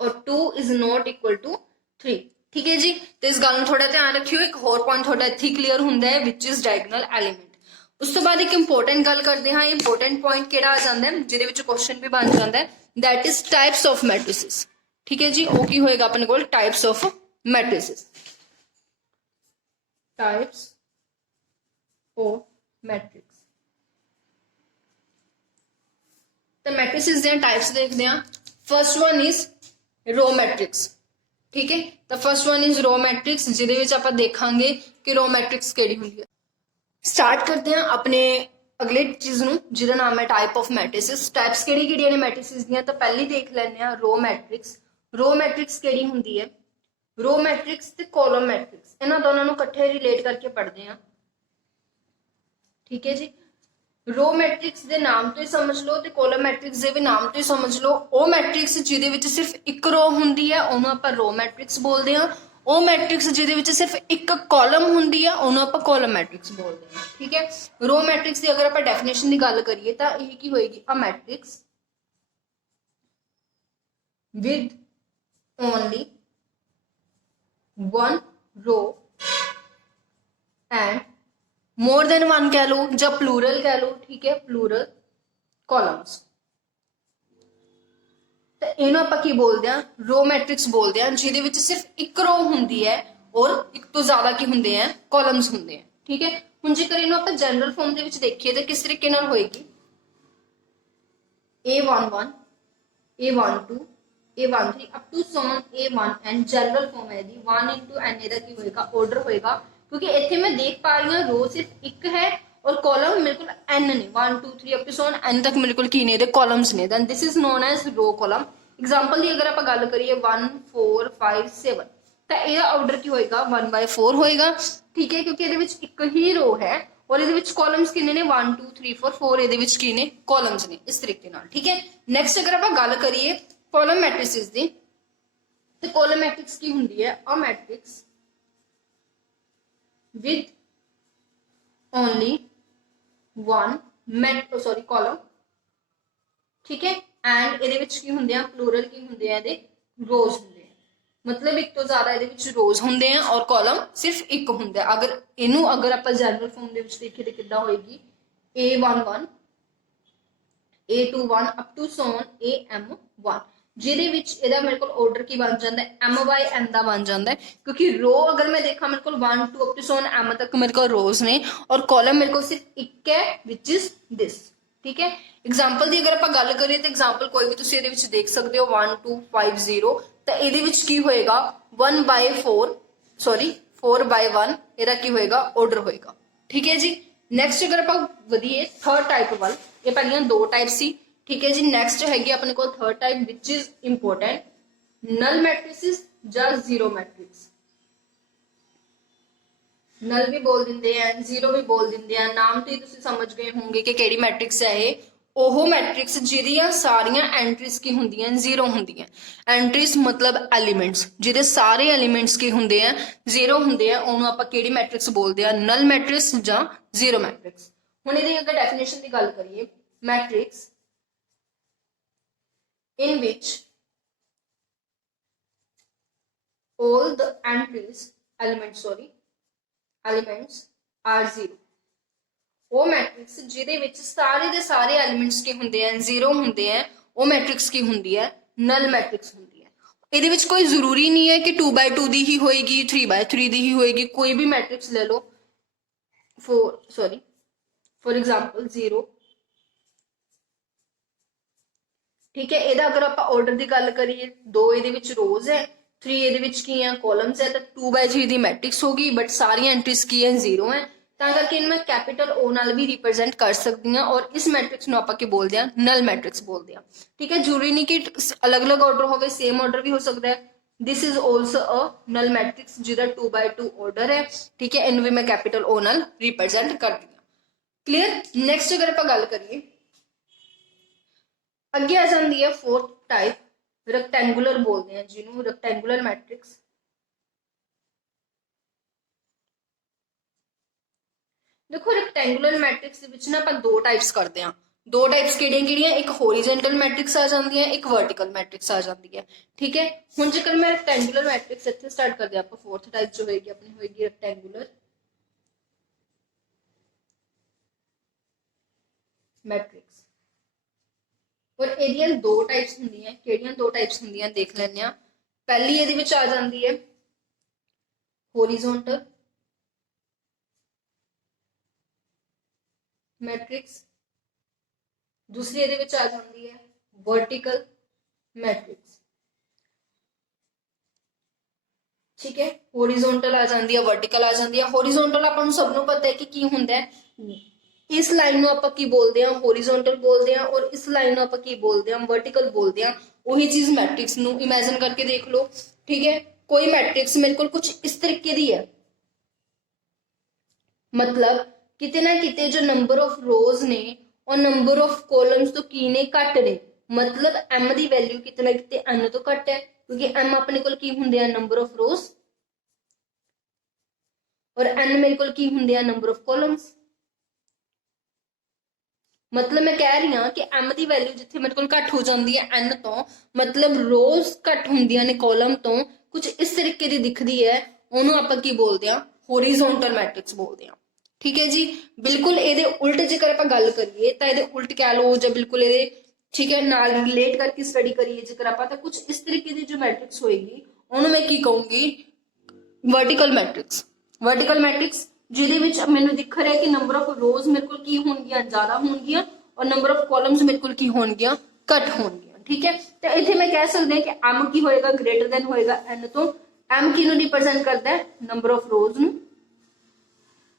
और 2 is not equal to 3, ठीक है जी। तो इस गल ਨੂੰ थोड़ा ध्यान रखियो। एक होर पॉइंट थोड़ा ਇੱਥੇ क्लीयर ਹੁੰਦਾ है which is diagonal element। ਉਸ ਤੋਂ ਬਾਅਦ ਇੱਕ ਇੰਪੋਰਟੈਂਟ ਗੱਲ ਕਰਦੇ ਹਾਂ, ਇੰਪੋਰਟੈਂਟ ਪੁਆਇੰਟ ਕਿਹੜਾ ਆ ਜਾਂਦਾ ਹੈ ਜਿਹਦੇ ਵਿੱਚ ਕੁਐਸਚਨ ਵੀ ਬਣ ਜਾਂਦਾ ਹੈ, that is types of matrices, ठीक है जी। ਉਹ ਕੀ ਹੋਏਗਾ ਆਪਣੇ ਕੋਲ types of matrices, types of matrix. तो मैट्रिसेस दे टाइप्स देखते हैं। First one is row matrix, ठीक है। तो first one is row matrix, जिहदे विच आपां देखांगे कि रो मैट्रिक्स किहड़ी हुंदी है। स्टार्ट करते हैं अपने अगले चीज नूं जिहदा नाम है टाइप ऑफ मैट्रिसेस। टाइप्स किहड़ी-किहड़ियां ने मैट्रिसेस दीयां, तो पहली देख लैंदे आ रो मैट्रिक्स। रो मैट्रिक्स किहड़ी हुंदी है, रो मैट्रिक्स ते कॉलम मैट्रिक्स, इन्हां दोनों नूं इकट्ठे रिलेट करके पढ़दे हैं, ठीक है जी। रो मैट्रिक्स दे नाम तो ही समझ लो ते कॉलम मैट्रिक्स दे भी नाम तो ही समझ लो। ओ मैट्रिक्स जिहदे विच सिर्फ एक रो हुंदी है ओनू आपां रो मैट्रिक्स बोलदे हां। ओ मैट्रिक्स जिहदे विच सिर्फ एक कॉलम हुंदी है ओनू आपां कॉलम मैट्रिक्स बोलदे हां, ठीक है। रो मैट्रिक्स की अगर आपां डेफिनेशन की गल करिए तां इह की होएगी, a matrix with only one row and more than one कह लो या प्लूरल कह लो, ठीक है, प्लूरल कॉलम्स। तो इन्हों आपां की बोलते हैं, रो मैट्रिक्स बोलते हैं, जिहदे विच सिर्फ एक रो हुंदी है और एक तो ज्यादा की हुंदे हैं कॉलम्स हुंदे हैं, ठीक है। हुण जेकर इन्हों आपां जनरल फॉर्म दे विच देखिए तो किस तरीके नाल होएगी, a11 a12 a13 up to so on a1 and general form है दी 1 into n इहदा की होएगा, ऑर्डर होएगा, क्योंकि इत्थे मैं देख पा रही हूँ रो सिर्फ एक है और कॉलम मेरे को n ने 1 2 3 अप टू सॉन n तक मेरे को की ने दे कॉलम्स ने, then this is known as row column. Example दी अगर आप गल करिए 1 4 5 7 तो यह ऑर्डर की होएगा 1/4 होएगा, ठीक है, क्योंकि ਇਹਦੇ ਵਿੱਚ ਇੱਕ ਹੀ रो है और ਇਹਦੇ ਵਿੱਚ कॉलम्स किन्ने ने 1 2 3 4 4 ਇਹਦੇ ਵਿੱਚ ਕੀ ਨੇ कॉलम्स ने, इस तरीके नाल, ठीक है। नेक्स्ट अगर आप गल करिए कॉलम मैट्रिसेस दी तो कॉलम मैट्रिक्स की हुंदी है, a matrix with only one column, ठीक है। एंड ਇਹਦੇ ਵਿੱਚ ਕੀ ਹੁੰਦੇ ਆ ਪਲੂਰਲ ਕੀ ਹੁੰਦੇ ਆ ਇਹਦੇ ਰੋਜ਼ ਹੁੰਦੇ ਆ मतलब एक तो ज्यादा ਇਹਦੇ ਵਿੱਚ ਰੋਜ਼ ਹੁੰਦੇ ਆ ਔਰ ਕਾਲਮ ਸਿਰਫ ਇੱਕ ਹੁੰਦਾ ਅਗਰ ਇਹਨੂੰ ਅਗਰ ਆਪਾਂ ਜਨਰਲ ਫਾਰਮ ਦੇ ਵਿੱਚ ਦੇਖੀਏ ਤਾਂ ਕਿੱਦਾਂ ਹੋਏਗੀ A11 A21 up to so on AM1 ਜਿਹਦੇ ਵਿੱਚ ਇਹਦਾ ਮੇਰੇ ਕੋਲ ਆਰਡਰ ਕੀ ਬਣ ਜਾਂਦਾ ਹੈ MYN ਦਾ ਬਣ ਜਾਂਦਾ ਹੈ ਕਿਉਂਕਿ ਰੋ ਅਗਰ ਮੈਂ ਦੇਖਾਂ ਮੇਰੇ ਕੋਲ 1 2 up to so on M ਤੱਕ ਮੇਰੇ ਕੋਲ ਰੋਜ਼ ਨੇ ਔਰ ਕਾਲਮ ਮੇਰੇ ਕੋਲ ਸਿਰਫ ਇੱਕ ਹੈ ਵਿਚ ਇਜ਼ ਦਿਸ ठीक है। एग्जाम्पल की अगर आप गल करिए तो एग्जाम्पल कोई भी तुसीं इहदे विच देख सकते हो 1 2 5 0 तो इहदे विच की होएगा 4/1 इहदा की होएगा ऑर्डर होएगा ठीक है जी। नैक्सट अगर आप वधिए थर्ड टाइप वाल ये पहलियां दो टाइप सी ठीक है जी। नैक्सट हैगी अपने कोल third type which is important null matrices जां जीरो मैट्रिक्स नल भी बोल दिंदे हैं जीरो भी बोल दिंदे हैं नाम तो ही तुसीं समझ गए होंगे कि किहड़ी मैट्रिक्स है ये ओहो मैट्रिक्स जिहदियां सारियां एंट्रीज की हुंदियां जीरो हुंदियां एंट्रीज मतलब एलिमेंट्स जिहदे सारे एलिमेंट्स की हुंदे हैं जीरो हुंदे हैं उहनूं आपां किहड़ी मैट्रिक्स बोलदे हैं नल मैट्रिक्स जां जीरो मैट्रिक्स। हुण इहदी अगर डेफिनेशन की गल करिए matrix in which all the entries elements are zero वो मैट्रिक्स जिहदे विच सारे दे सारे एलिमेंट्स के हुंदे हैं जीरो हुंदे हैं वो मैट्रिक्स की हुंदी है नल मैट्रिक्स हुंदी है। इहदे विच कोई जरूरी नहीं है कि 2/2 दी ही होएगी 3/3 दी ही होएगी कोई भी मैट्रिक्स ले लो फॉर एग्जांपल 0 ठीक है। इहदा अगर आप ऑर्डर की गल करिए 2 इहदे विच रोज है 3 ਇਹਦੇ ਵਿੱਚ ਕੀ ਹੈ ਕਾਲਮਸ ਹੈ ਤਾਂ 2/3 ਦੀ ਮੈਟ੍ਰਿਕਸ ਹੋਗੀ ਬਟ ਸਾਰੀਆਂ ਐਂਟਰੀਜ਼ ਕੀ ਹੈ ਜ਼ੀਰੋ ਹੈ ਤਾਂ ਕਰਕੇ ਇਹਨੂੰ ਮੈਂ ਕੈਪੀਟਲ O ਨਾਲ ਵੀ ਰਿਪਰੈਜ਼ੈਂਟ ਕਰ ਸਕਦੀ ਹਾਂ ਔਰ ਇਸ ਮੈਟ੍ਰਿਕਸ ਨੂੰ ਆਪਾਂ ਕੀ ਬੋਲਦੇ ਹਾਂ ਨਲ ਮੈਟ੍ਰਿਕਸ ਬੋਲਦੇ ਹਾਂ ਠੀਕ ਹੈ। ਜ਼ਰੂਰੀ ਨਹੀਂ ਕਿ ਅਲੱਗ-ਅਲੱਗ ਆਰਡਰ ਹੋਵੇ ਸੇਮ ਆਰਡਰ ਵੀ ਹੋ ਸਕਦਾ ਹੈ this is also a null matrix ਜਿਹਦਾ 2/2 ਆਰਡਰ ਹੈ ਠੀਕ ਹੈ ਇਹਨੂੰ ਵੀ ਮੈਂ ਕੈਪੀਟਲ O ਨਾਲ ਰਿਪਰੈਜ਼ੈਂਟ ਕਰਦੀ ਹਾਂ ਕਲੀਅਰ। ਨੈਕਸਟ ਅਗਰ ਆਪਾਂ ਗੱਲ ਕਰੀਏ ਅੱਗੇ ਆ ਜਾਂਦੀ ਹੈ फोर्थ टाइप रेक्टेंगुलर बोलते हैं जिन्होंने रेक्टेंगुलर मैट्रिक्स देखो रेक्टेंगुलर मैट्रिक्स दे विच ना ਆਪਾਂ दो टाइप्स करते हैं दो टाइप्स ਕਿਹੜੀਆਂ एक होरिजेंटल मैट्रिक्स आ जाती है एक वर्टिकल मैट्रिक्स आ जाती है ठीक है। ਹੁਣ ਜੇਕਰ मैं रेक्टेंगुलर मैट्रिक्स ਇੱਥੇ स्टार्ट करते हैं ਆਪਾਂ फोर्थ टाइप जो होएगी अपनी होएगी रेक्टेंगुलर मैट्रिक्स और एरियल दो टाइप्स होंदियां किहड़ियां दो टाइप्स होंदियां देख लैंदे आ। पहली इहदे विच आ जांदी है हॉरिजॉन्टल मैट्रिक्स दूसरी इहदे विच आ जांदी है वर्टिकल मैट्रिक्स ठीक है। हॉरिजॉन्टल आ जांदी है वर्टिकल आ जांदी है। हॉरिजॉन्टल आपां नूं सब नूं पता है कि की हुंदा है इस लाइन ਨੂੰ ਆਪਾਂ ਕੀ ਬੋਲਦੇ ਹਾਂ ਹੋਰੀਜ਼ੋਨਟਲ ਬੋਲਦੇ ਹਾਂ ਔਰ ਇਸ ਲਾइन ਨੂੰ ਆਪਾਂ ਕੀ ਬੋਲਦੇ ਹਾਂ ਵਰਟੀਕਲ ਬੋਲਦੇ ਹਾਂ। ਉਹੀ ਚੀਜ਼ ਮੈਟ੍ਰਿਕਸ ਨੂੰ ਇਮੇजिन करके देख लो ठीक है। कोई मैट्रिक्स मेरे को कुछ इस तरीके दी है मतलब किते ना किते जो नंबर ऑफ रोज ने और नंबर ऑफ कॉलम्स तो की ने घट ने मतलब m की वैल्यू किते ना किते n तो घट है क्योंकि m अपने कोल की हुंदे आ नंबर ऑफ रोज और n मेरे कोल की हुंदे आ नंबर ऑफ कॉलम्स मतलब मैं कह रही हाँ कि m की वैल्यू जिथे मेरे को घट हो जाती है n तो मतलब रोज घट होंदियां ने कॉलम तो कुछ इस तरीके की दिखती है उन्होंने आपां की बोलते हैं होरिजोनटल मैट्रिक्स बोलते हैं ठीक है जी। बिल्कुल ये उल्ट जेकर आप गल करिए तो ये उल्ट कह लो जो बिल्कुल ये ठीक है नाल रिलेट करके स्टडी करिए जेकर आप तो कुछ इस तरीके की जो मैट्रिक्स होएगी उन्होंने मैं की कहूँगी वर्टिकल मैट्रिक्स। वर्टिकल मैट्रिक्स जिहदे विच मैनूं दिख रहा है कि नंबर ऑफ रोज मेरे को की होणगियां ज़्यादा होणगियां और नंबर ऑफ कॉलम्स मेरे को की होणगियां घट होणगियां ठीक है। तो इत्थे मैं कह सकते हैं कि m की होएगा ग्रेटर दैन होएगा n तो m की नूं रिप्रेजेंट करता है नंबर ऑफ रोज नूं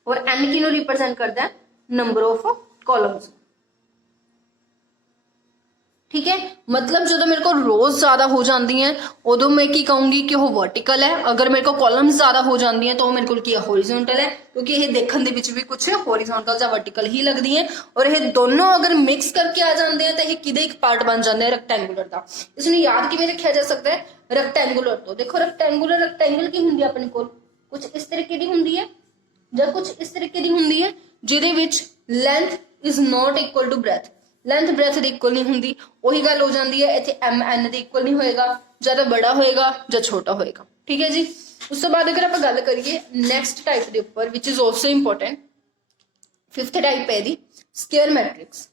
और n की नूं रिप्रेजेंट करता है नंबर ऑफ कॉलम्स ठीक है। मतलब जो मेरे को रोज ज्यादा हो जाती हैं उदों मैं की कहूंगी कि वो वर्टिकल है अगर मेरे को कॉलम्स ज्यादा हो जाती हैं तो मेरे को की हॉरिजॉन्टल है क्योंकि ये देखने दे विच भी कुछ हॉरिजॉन्टल या वर्टिकल ही लगती है और ये दोनों अगर मिक्स करके आ जाते हैं तो ये किदे एक पार्ट बन जाता है रेक्टेंगुलर का। इसमें याद किवें रखा जा सकता है रेक्टेंगुलर तो देखो रेक्टेंगल की हुंदी अपने कोल कुछ इस तरीके की हुंदी है या कुछ इस तरीके की हुंदी है जिहदे विच length is not equal to breadth length breadth ਦੀ ਇਕੁਅਲ ਨਹੀਂ ਹੁੰਦੀ, ਉਹੀ ਗੱਲ ਹੋ ਜਾਂਦੀ ਹੈ ਇੱਥੇ ਐਮ ਐਨ ਦੇ ਇਕੁਅਲ ਨਹੀਂ ਹੋਏਗਾ, ਜਾਂ ਤਾਂ ਬੜਾ ਹੋਏਗਾ ਜਾਂ ਛੋਟਾ ਹੋਏਗਾ। ਠੀਕ ਹੈ ਜੀ। ਉਸ ਤੋਂ ਬਾਅਦ ਅਗਰ ਆਪਾਂ ਗੱਲ ਕਰੀਏ ਨੈਕਸਟ ਟਾਈਪ ਦੇ ਉੱਪਰ ਵਿਚ is also important, 5th type ਹੈ ਦੀ ਸਕੁਅਰ ਮੈਟ੍ਰਿਕਸ।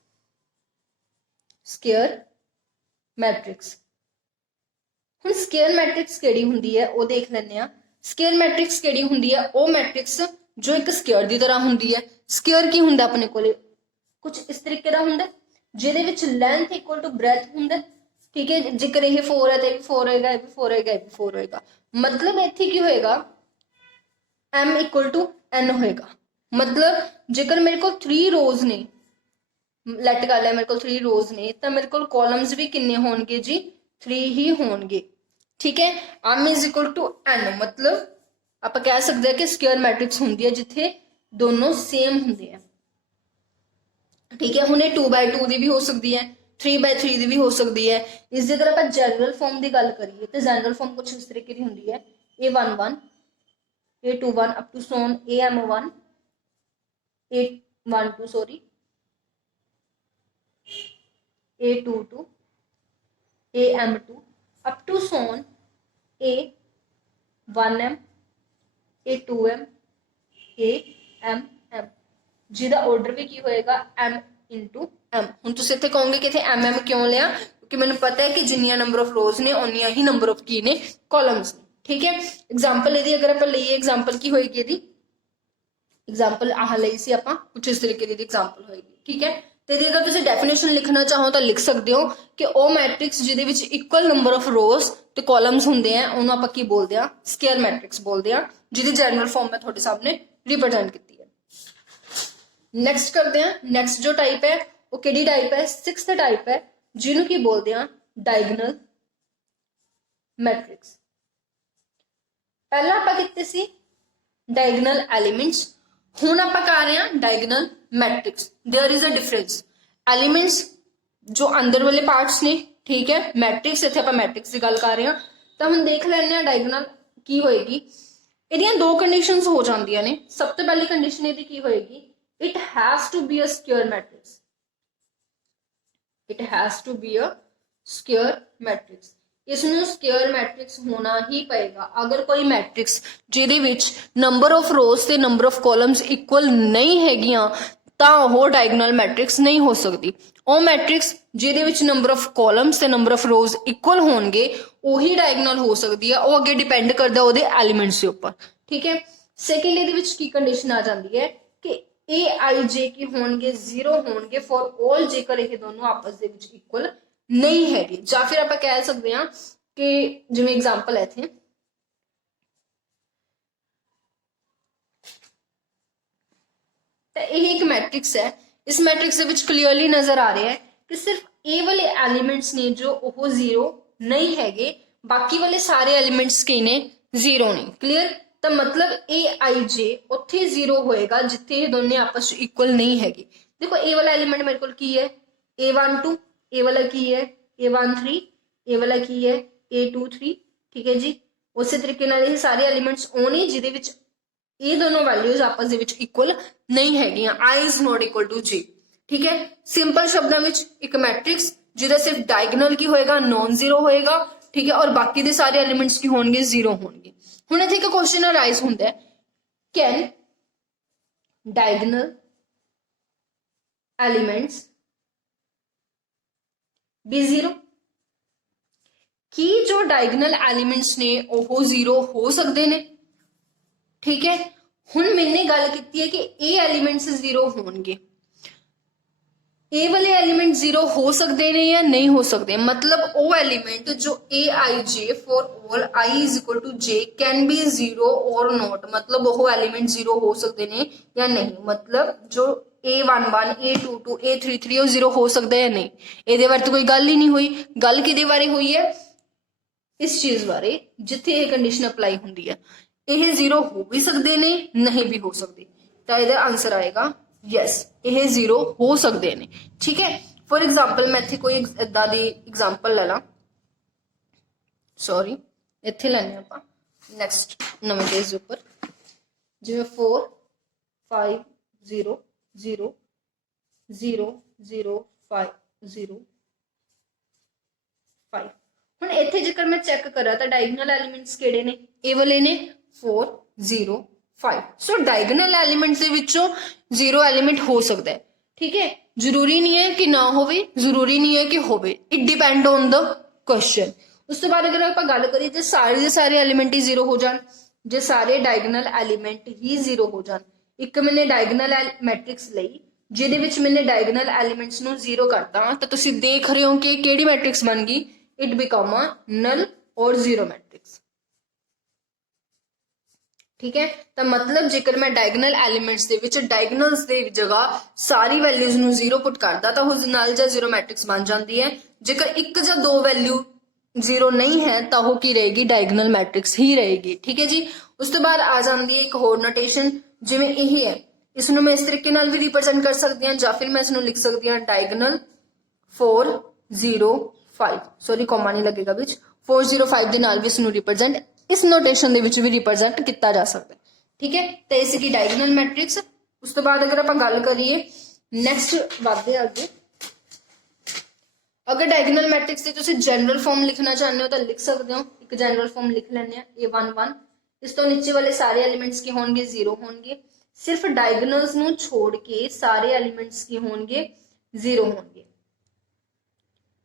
ਸਕੁਅਰ ਮੈਟ੍ਰਿਕਸ, ਹੁਣ ਸਕੁਅਰ ਮੈਟ੍ਰਿਕਸ ਕਿਹੜੀ ਹੁੰਦੀ ਹੈ ਉਹ ਦੇਖ ਲੈਂਦੇ ਆ। ਸਕੁਅਰ ਮੈਟ੍ਰਿਕਸ ਕਿਹੜੀ ਹੁੰਦੀ ਹੈ, ਉਹ ਮੈਟ੍ਰਿਕਸ ਜੋ ਇੱਕ ਸਕੁਅਰ ਦੀ ਤਰ੍ਹਾਂ ਹੁੰਦੀ ਹੈ। ਸਕੁਅਰ ਕੀ ਹੁੰਦਾ ਆਪਣੇ ਕੋਲੇ, ਕੁਝ ਇਸ ਤਰੀਕੇ ਦਾ ਹੁੰਦਾ ਜਿਹਦੇ ਵਿੱਚ ਲੈਂਥ ਇਕੁਅਲ ਟੂ ਬ੍ਰੈਥ ਹੁੰਦਾ। ਠੀਕ ਹੈ, ਜੇਕਰ ਇਹ 4 ਹੈ ਤੇ ਇਹ 4 ਹੋਏਗਾ, ਇਹ ਵੀ 4 ਹੋਏਗਾ, ਇਹ ਵੀ 4 ਹੋਏਗਾ। ਮਤਲਬ ਇੱਥੇ ਕੀ ਹੋਏਗਾ, m ਇਕੁਅਲ ਟੂ n ਹੋਏਗਾ। ਮਤਲਬ ਜੇਕਰ ਮੇਰੇ ਕੋਲ 3 ਰੋਜ਼ ਨੇ, ਲੈਟ ਕਰ ਲਿਆ ਮੇਰੇ ਕੋਲ 3 ਰੋਜ਼ ਨੇ, ਤਾਂ ਮੇਰੇ ਕੋਲ ਕਾਲਮਸ ਵੀ ਕਿੰਨੇ ਹੋਣਗੇ ਜੀ, 3 ਹੀ ਹੋਣਗੇ। ਠੀਕ ਹੈ, m is equal to n, ਮਤਲਬ ਆਪਾਂ ਕਹਿ ਸਕਦੇ ਹਾਂ ਕਿ ਸਕੁਅਰ ਮੈਟ੍ਰਿਕਸ ਹੁੰਦੀ ਹੈ ਜਿੱਥੇ ਦੋਨੋਂ ਸੇਮ ਹੁੰਦੇ ਆ। ਠੀਕ ਹੈ, ਹੁਣ ਇਹ 2x2 ਦੀ ਵੀ ਹੋ ਸਕਦੀ ਹੈ, 3x3 ਦੀ ਵੀ ਹੋ ਸਕਦੀ ਹੈ। ਇਸ ਦੀ ਅਗਰ ਆਪਾਂ ਜਨਰਲ ਫਾਰਮ ਦੀ ਗੱਲ ਕਰੀਏ ਤਾਂ ਜਨਰਲ ਫਾਰਮ ਕੁਝ ਇਸ ਤਰੀਕੇ ਦੀ ਹੁੰਦੀ ਹੈ, a11 a21 up to so on am1 a12 sorry a22 am2 up to son a1m a2m am ਜਿਹਦਾ ਆਰਡਰ ਵੀ ਕੀ ਹੋਏਗਾ m into m। ਹੁਣ ਤੁਸੀਂ ਇੱਥੇ ਕਹੋਗੇ ਕਿ ਇੱਥੇ mm ਕਿਉਂ ਲਿਆ, ਕਿਉਂਕਿ ਮੈਨੂੰ ਪਤਾ ਹੈ ਕਿ ਜਿੰਨੀਆਂ ਨੰਬਰ ਆਫ ਰੋਜ਼ ਨੇ ਉਨੀਆਂ ਹੀ ਨੰਬਰ ਆਫ ਕੀ ਨੇ, ਕਾਲਮਸ ਨੇ। ਠੀਕ ਹੈ, ਐਗਜ਼ਾਮਪਲ ਇਹਦੀ ਅਗਰ ਆਪਾਂ ਲਈਏ, ਐਗਜ਼ਾਮਪਲ ਕੀ ਹੋਏਗੀ ਇਹਦੀ, ਐਗਜ਼ਾਮਪਲ ਆਹ ਲਈ ਸੀ ਆਪਾਂ, ਕੁਝ ਇਸ ਤਰੀਕੇ ਦੀ ਐਗਜ਼ਾਮਪਲ ਹੋਏਗੀ। ਠੀਕ ਹੈ, ਤੇ ਇਹਦੀ ਅਗਰ ਤੁਸੀਂ ਡੈਫੀਨੇਸ਼ਨ ਲਿਖਣਾ ਚਾਹੋ ਤਾਂ ਲਿਖ ਸਕਦੇ ਹੋ ਕਿ ਉਹ ਮੈਟ੍ਰਿਕਸ ਜਿਹਦੇ ਵਿੱਚ ਇਕੁਅਲ ਨੰਬਰ ਆਫ ਰੋਜ਼ ਤੇ ਕਾਲਮਸ ਹੁੰਦੇ ਆ ਉਹਨੂੰ ਆਪਾਂ ਕੀ ਬੋਲਦੇ ਆ, ਸਕੁਅਰ ਮੈਟ੍ਰਿਕਸ ਬੋਲਦੇ ਆ, ਜਿਹਦੀ ਜਨਰਲ ਫਾਰਮ ਮੈਂ ਤੁਹਾਡੇ ਸਾਹਮਣੇ ਰਿਪਰੈਜ਼ੈਂਟ ਕੀਤੀ ਹੈ। ਨੈਕਸਟ ਕਰਦੇ ਆ, ਨੈਕਸਟ ਜੋ ਟਾਈਪ ਹੈ ਉਹ ਕਿਹੜੀ ਟਾਈਪ ਹੈ, 6th ਟਾਈਪ ਹੈ, ਜਿਹਨੂੰ ਕੀ ਬੋਲਦੇ ਆ, ਡਾਇਗਨਲ ਮੈਟ੍ਰਿਕਸ। ਪਹਿਲਾਂ ਆਪਾਂ ਕੀਤੇ ਸੀ ਡਾਇਗਨਲ ਐਲੀਮੈਂਟਸ, ਹੁਣ ਆਪਾਂ ਕਰ ਰਹੇ ਹਾਂ diagonal matrix. There is a difference, elements जो अंदर वाले पार्ट्स ने, ठीक है, मैट्रिक्स इत्थे ਆਪਾਂ मैट्रिक्स ਦੀ ਗੱਲ ਕਰ ਰਹੇ ਹਾਂ। ਤਾਂ ਹੁਣ ਦੇਖ ਲੈਂਦੇ ਹਾਂ ਡਾਇਗਨਲ ਕੀ ਹੋਏਗੀ। ਇਹਦੀਆਂ ਦੋ ਕੰਡੀਸ਼ਨਸ ਹੋ ਜਾਂਦੀਆਂ ਨੇ। ਸਭ ਤੋਂ ਪਹਿਲੀ ਕੰਡੀਸ਼ਨ ਇਹਦੀ ਕੀ ਹੋਏਗੀ, it has to be a square matrix, it has to be a square matrix. इसनूं स्क्वायर मैट्रिक्स होना ही पएगा। अगर कोई मैट्रिक्स ਜਿਹਦੇ ਵਿੱਚ ਨੰਬਰ ਆਫ ਰੋਜ਼ ਤੇ ਨੰਬਰ ਆਫ ਕਾਲਮਸ ਇਕੁਅਲ ਨਹੀਂ ਹੈਗੀਆਂ ਤਾਂ ਉਹ ਡਾਇਗਨਲ ਮੈਟ੍ਰਿਕਸ ਨਹੀਂ ਹੋ ਸਕਦੀ। ਉਹ ਮੈਟ੍ਰਿਕਸ ਜਿਹਦੇ ਵਿੱਚ ਨੰਬਰ ਆਫ ਕਾਲਮਸ ਤੇ ਨੰਬਰ ਆਫ ਰੋਜ਼ ਇਕੁਅਲ ਹੋਣਗੇ ਉਹੀ ਡਾਇਗਨਲ ਹੋ ਸਕਦੀ ਆ। ਉਹ ਅੱਗੇ ਡਿਪੈਂਡ ਕਰਦਾ ਉਹਦੇ ਐਲੀਮੈਂਟਸ ਦੇ ਉੱਪਰ। ਠੀਕ ਹੈ, ਸੈਕੰਡ ਇਹਦੇ ਵਿੱਚ ਕੀ ਕੰਡੀਸ਼ਨ ਆ ਜਾਂਦੀ ਹੈ ਕਿ ए आई जे ਕੀ ਹੋਣਗੇ, 0 ਹੋਣਗੇ ਫॉर ऑल ਜੇਕਰ ਇਹ ਦੋਨੋਂ ਆਪਸ ਦੇ ਵਿੱਚ ਇਕੁਅਲ ਨਹੀਂ ਹੈਗੇ। ਜਾਂ ਫਿਰ ਆਪਾਂ ਕਹਿ ਸਕਦੇ ਹਾਂ ਕਿ ਜਿਵੇਂ ਐਗਜ਼ਾਮਪਲ ਹੈ ਇੱਥੇ ਤਾਂ ਇਹ ਇੱਕ ਮੈਟ੍ਰਿਕਸ ਹੈ। ਇਸ ਮੈਟ੍ਰਿਕਸ ਦੇ ਵਿੱਚ ਕਲੀਅਰਲੀ ਨਜ਼ਰ ਆ ਰਿਹਾ ਹੈ ਕਿ ਸਿਰਫ ਇਹ ਵਾਲੇ ਐਲੀਮੈਂਟਸ ਨੇ ਜੋ ਉਹ 0 ਨਹੀਂ ਹੈਗੇ, ਬਾਕੀ ਵਾਲੇ ਸਾਰੇ ਐਲੀਮੈਂਟਸ ਕੀ ਨੇ, 0 ਨੇ। ਕਲੀਅਰ, ਤਾਂ ਮਤਲਬ AIJ ਉੱਥੇ 0 ਹੋਏਗਾ ਜਿੱਥੇ ਇਹ ਦੋਨੇ ਆਪਸ ਵਿੱਚ ਇਕੁਅਲ ਨਹੀਂ ਹੈਗੇ। ਦੇਖੋ ਇਹ ਵਾਲਾ ਐਲੀਮੈਂਟ ਮੇਰੇ ਕੋਲ ਕੀ ਹੈ, A12, ਇਹ ਵਾਲਾ ਕੀ ਹੈ A13, ਇਹ ਵਾਲਾ ਕੀ ਹੈ A23। ਠੀਕ ਹੈ ਜੀ, ਉਸੇ ਤਰੀਕੇ ਨਾਲ ਇਹ ਸਾਰੇ ਐਲੀਮੈਂਟਸ ਉਹ ਨੇ ਜਿਹਦੇ ਵਿੱਚ ਇਹ ਦੋਨੋਂ ਵੈਲਿਊਜ਼ ਆਪਸ ਦੇ ਵਿੱਚ ਇਕੁਅਲ ਨਹੀਂ ਹੈਗੀਆਂ। I is not equal to J। ਠੀਕ ਹੈ, ਸਿੰਪਲ ਸ਼ਬਦਾਂ ਵਿੱਚ ਇੱਕ ਮੈਟ੍ਰਿਕਸ ਜਿਹਦਾ ਸਿਰਫ ਡਾਇਗਨਲ ਕੀ ਹੋਏਗਾ, ਨॉन ਜ਼ੀਰੋ ਹੋਏਗਾ। ਠੀਕ ਹੈ, ਔਰ ਬਾਕੀ ਦੇ ਸਾਰੇ ਐਲੀਮੈਂਟਸ ਕੀ ਹੋਣਗੇ, 0 ਹੋਣਗੇ। ਹੁਣ ਇੱਥੇ ਇੱਕ ਕੁਐਸਚਨ ਅਰਾਈਜ਼ ਹੁੰਦਾ ਹੈ, ਕੈਨ ਡਾਇਗਨਲ ਐਲੀਮੈਂਟਸ बी 0? ਕੀ ਜੋ ਡਾਇਗਨਲ ਐਲੀਮੈਂਟਸ ਨੇ ਉਹ 0 ਹੋ ਸਕਦੇ ਨੇ? ਠੀਕ ਹੈ, ਹੁਣ ਮੈਨੇ ਗੱਲ ਕੀਤੀ ਹੈ ਕਿ ਇਹ ਐਲੀਮੈਂਟਸ 0 ਹੋਣਗੇ, ਇਹ ਵਾਲੇ ਐਲੀਮੈਂਟ 0 ਹੋ ਸਕਦੇ ਨੇ ਜਾਂ ਨਹੀਂ ਹੋ ਸਕਦੇ। ਮਤਲਬ ਉਹ ਐਲੀਮੈਂਟ ਜੋ AIJ for all I is equal to J can be 0 or not, ਮਤਲਬ ਉਹ ਐਲੀਮੈਂਟ 0 ਹੋ ਸਕਦੇ ਨੇ ਜਾਂ ਨਹੀਂ। ਮਤਲਬ ਜੋ A11 A22 A33 ਉਹ 0 ਹੋ ਸਕਦਾ ਜਾਂ ਨਹੀਂ, ਇਹਦੇ ਬਾਰੇ ਤਾਂ ਕੋਈ ਗੱਲ ਹੀ ਨਹੀਂ ਹੋਈ। ਗੱਲ ਕਿਹਦੇ ਬਾਰੇ ਹੋਈ ਹੈ, ਇਸ ਚੀਜ਼ ਬਾਰੇ ਜਿੱਥੇ ਇਹ ਕੰਡੀਸ਼ਨ ਅਪਲਾਈ ਹੁੰਦੀ ਹੈ। ਇਹ 0 ਹੋ ਵੀ ਸਕਦੇ ਨੇ, ਨਹੀਂ ਵੀ ਹੋ ਸਕਦੇ, ਤਾਂ ਇਹਦਾ ਆਨਸਰ ਆਏਗਾ ਯੈਸ, ਇਹ 0 ਹੋ ਸਕਦੇ ਨੇ। ਠੀਕ ਹੈ, ਫॉर एग्जांपल ਮੈਂ ਇੱਥੇ ਕੋਈ ਇਦਾਂ ਦੀ ਐਗਜ਼ਾਮਪਲ ਲੈ ਲਾਂ, ਸੌਰੀ ਇੱਥੇ ਲੈਣੇ ਆਪਾਂ ਨੈਕਸਟ ਨਵੇਂ ਪੇਜ ਦੇ ਉੱਪਰ, ਜਿਵੇਂ 4 5 0 0 0 0 5 0 5 ਹੁਣ ਇੱਥੇ ਜੇਕਰ ਮੈਂ ਚੈੱਕ ਕਰਾਂ ਤਾਂ ਡਾਇਗਨਲ ਐਲੀਮੈਂਟਸ ਕਿਹੜੇ ਨੇ ਇਹ ਵਾਲੇ ਨੇ 4 0 5 ਸੋ ਡਾਇਗਨਲ ਐਲੀਮੈਂਟਸ ਦੇ ਵਿੱਚੋਂ 0 ਐਲੀਮੈਂਟ ਹੋ ਸਕਦਾ ਹੈ ਠੀਕ ਹੈ ਜ਼ਰੂਰੀ ਨਹੀਂ ਹੈ ਕਿ ਨਾ ਹੋਵੇ ਜ਼ਰੂਰੀ ਨਹੀਂ ਹੈ ਕਿ ਹੋਵੇ it depend on the question ਉਸ ਤੋਂ ਬਾਅਦ ਅਗਰ ਆਪਾਂ ਗੱਲ ਕਰੀਏ ਜੇ ਸਾਰੇ ਦੇ ਸਾਰੇ ਐਲੀਮੈਂਟ ਹੀ 0 ਹੋ ਜਾਣ ਜੇ ਸਾਰੇ ਡਾਇਗਨਲ ਐਲੀਮੈਂਟ ਹੀ 0 ਹੋ ਜਾਣ ਇੱਕ ਮੈਨੇ ਡਾਇਗਨਲ ਮੈਟ੍ਰਿਕਸ ਲਈ ਜਿਹਦੇ ਵਿੱਚ ਮੈਨੇ ਡਾਇਗਨਲ ਐਲੀਮੈਂਟਸ ਨੂੰ 0 ਕਰਤਾ ਤਾਂ ਤੁਸੀਂ ਦੇਖ ਰਹੇ ਹੋ ਕਿ ਕਿਹੜੀ ਮੈਟ੍ਰਿਕਸ ਬਣ ਗਈ ਇਟ ਬਿਕਮ ਅ ਨਲ ਔਰ 0 ਮੈਟ੍ਰਿਕਸ ਠੀਕ ਹੈ ਤਾਂ ਮਤਲਬ ਜੇਕਰ ਮੈਂ ਡਾਇਗਨਲ ਐਲੀਮੈਂਟਸ ਦੇ ਵਿੱਚ ਡਾਇਗਨਲਸ ਦੇ ਜਗ੍ਹਾ ਸਾਰੀ ਵੈਲਿਊਜ਼ ਨੂੰ 0 ਪੁੱਟ ਕਰਦਾ ਤਾਂ ਉਸ ਨਾਲ ਜਾਂ 0 ਮੈਟ੍ਰਿਕਸ ਬਣ ਜਾਂਦੀ ਹੈ ਜੇਕਰ ਇੱਕ ਜਾਂ ਦੋ ਵੈਲਿਊ 0 ਨਹੀਂ ਹੈ ਤਾਂ ਉਹ ਕੀ ਰਹੇਗੀ ਡਾਇਗਨਲ ਮੈਟ੍ਰਿਕਸ ਹੀ ਰਹੇਗੀ ਠੀਕ ਹੈ ਜੀ ਉਸ ਤੋਂ ਬਾਅਦ ਆ ਜਾਂਦੀ ਹੈ ਇੱਕ ਹੋਰ ਨੋਟੇਸ਼ਨ ਜਿਵੇਂ ਇਹ ਹੈ ਇਸ ਨੂੰ ਮੈਂ ਇਸ ਤਰੀਕੇ ਨਾਲ ਵੀ ਰਿਪਰੈਜ਼ੈਂਟ ਕਰ ਸਕਦੀ ਹਾਂ ਜਾਂ ਫਿਰ ਮੈਂ ਇਸ ਨੂੰ ਲਿਖ ਸਕਦੀ ਹਾਂ ਡਾਇਗਨਲ 4 0 5 ਸੌਰੀ ਕੋਮਾ ਨਹੀਂ ਲੱਗੇਗਾ ਵਿੱਚ 405 ਦੇ ਨਾਲ ਵੀ ਇਸ ਨੂੰ ਰਿਪਰੈਜ਼ੈਂਟ ਇਸ ਨੋਟੇਸ਼ਨ ਦੇ ਵਿੱਚ ਵੀ ਰਿਪਰੈਜ਼ੈਂਟ ਕੀਤਾ ਜਾ ਸਕਦਾ ਹੈ ਠੀਕ ਹੈ ਤਾਂ ਇਹ ਸੀਗੀ ਡਾਇਗਨਲ ਮੈਟ੍ਰਿਕਸ ਉਸ ਤੋਂ ਬਾਅਦ ਅਗਰ ਆਪਾਂ ਗੱਲ ਕਰੀਏ ਨੈਕਸਟ ਵਧਦੇ ਅੱਗੇ ਅਗਰ ਡਾਇਗਨਲ ਮੈਟ੍ਰਿਕਸ ਦੀ ਤੁਸੀਂ ਜਨਰਲ ਫਾਰਮ ਲਿਖਣਾ ਚਾਹੁੰਦੇ ਹੋ ਤਾਂ ਲਿਖ ਸਕਦੇ ਹੋ ਇੱਕ ਜਨਰਲ ਫਾਰਮ ਲਿਖ ਲੈਂਦੇ ਆ a11 ਇਸ ਤੋਂ ਨੀਚੇ ਵਾਲੇ ਸਾਰੇ ਐਲੀਮੈਂਟਸ ਕੀ ਹੋਣਗੇ 0 ਹੋਣਗੇ ਸਿਰਫ ਡਾਇਗਨਲਸ ਨੂੰ ਛੋੜ ਕੇ ਸਾਰੇ ਐਲੀਮੈਂਟਸ ਕੀ ਹੋਣਗੇ 0 ਹੋਣਗੇ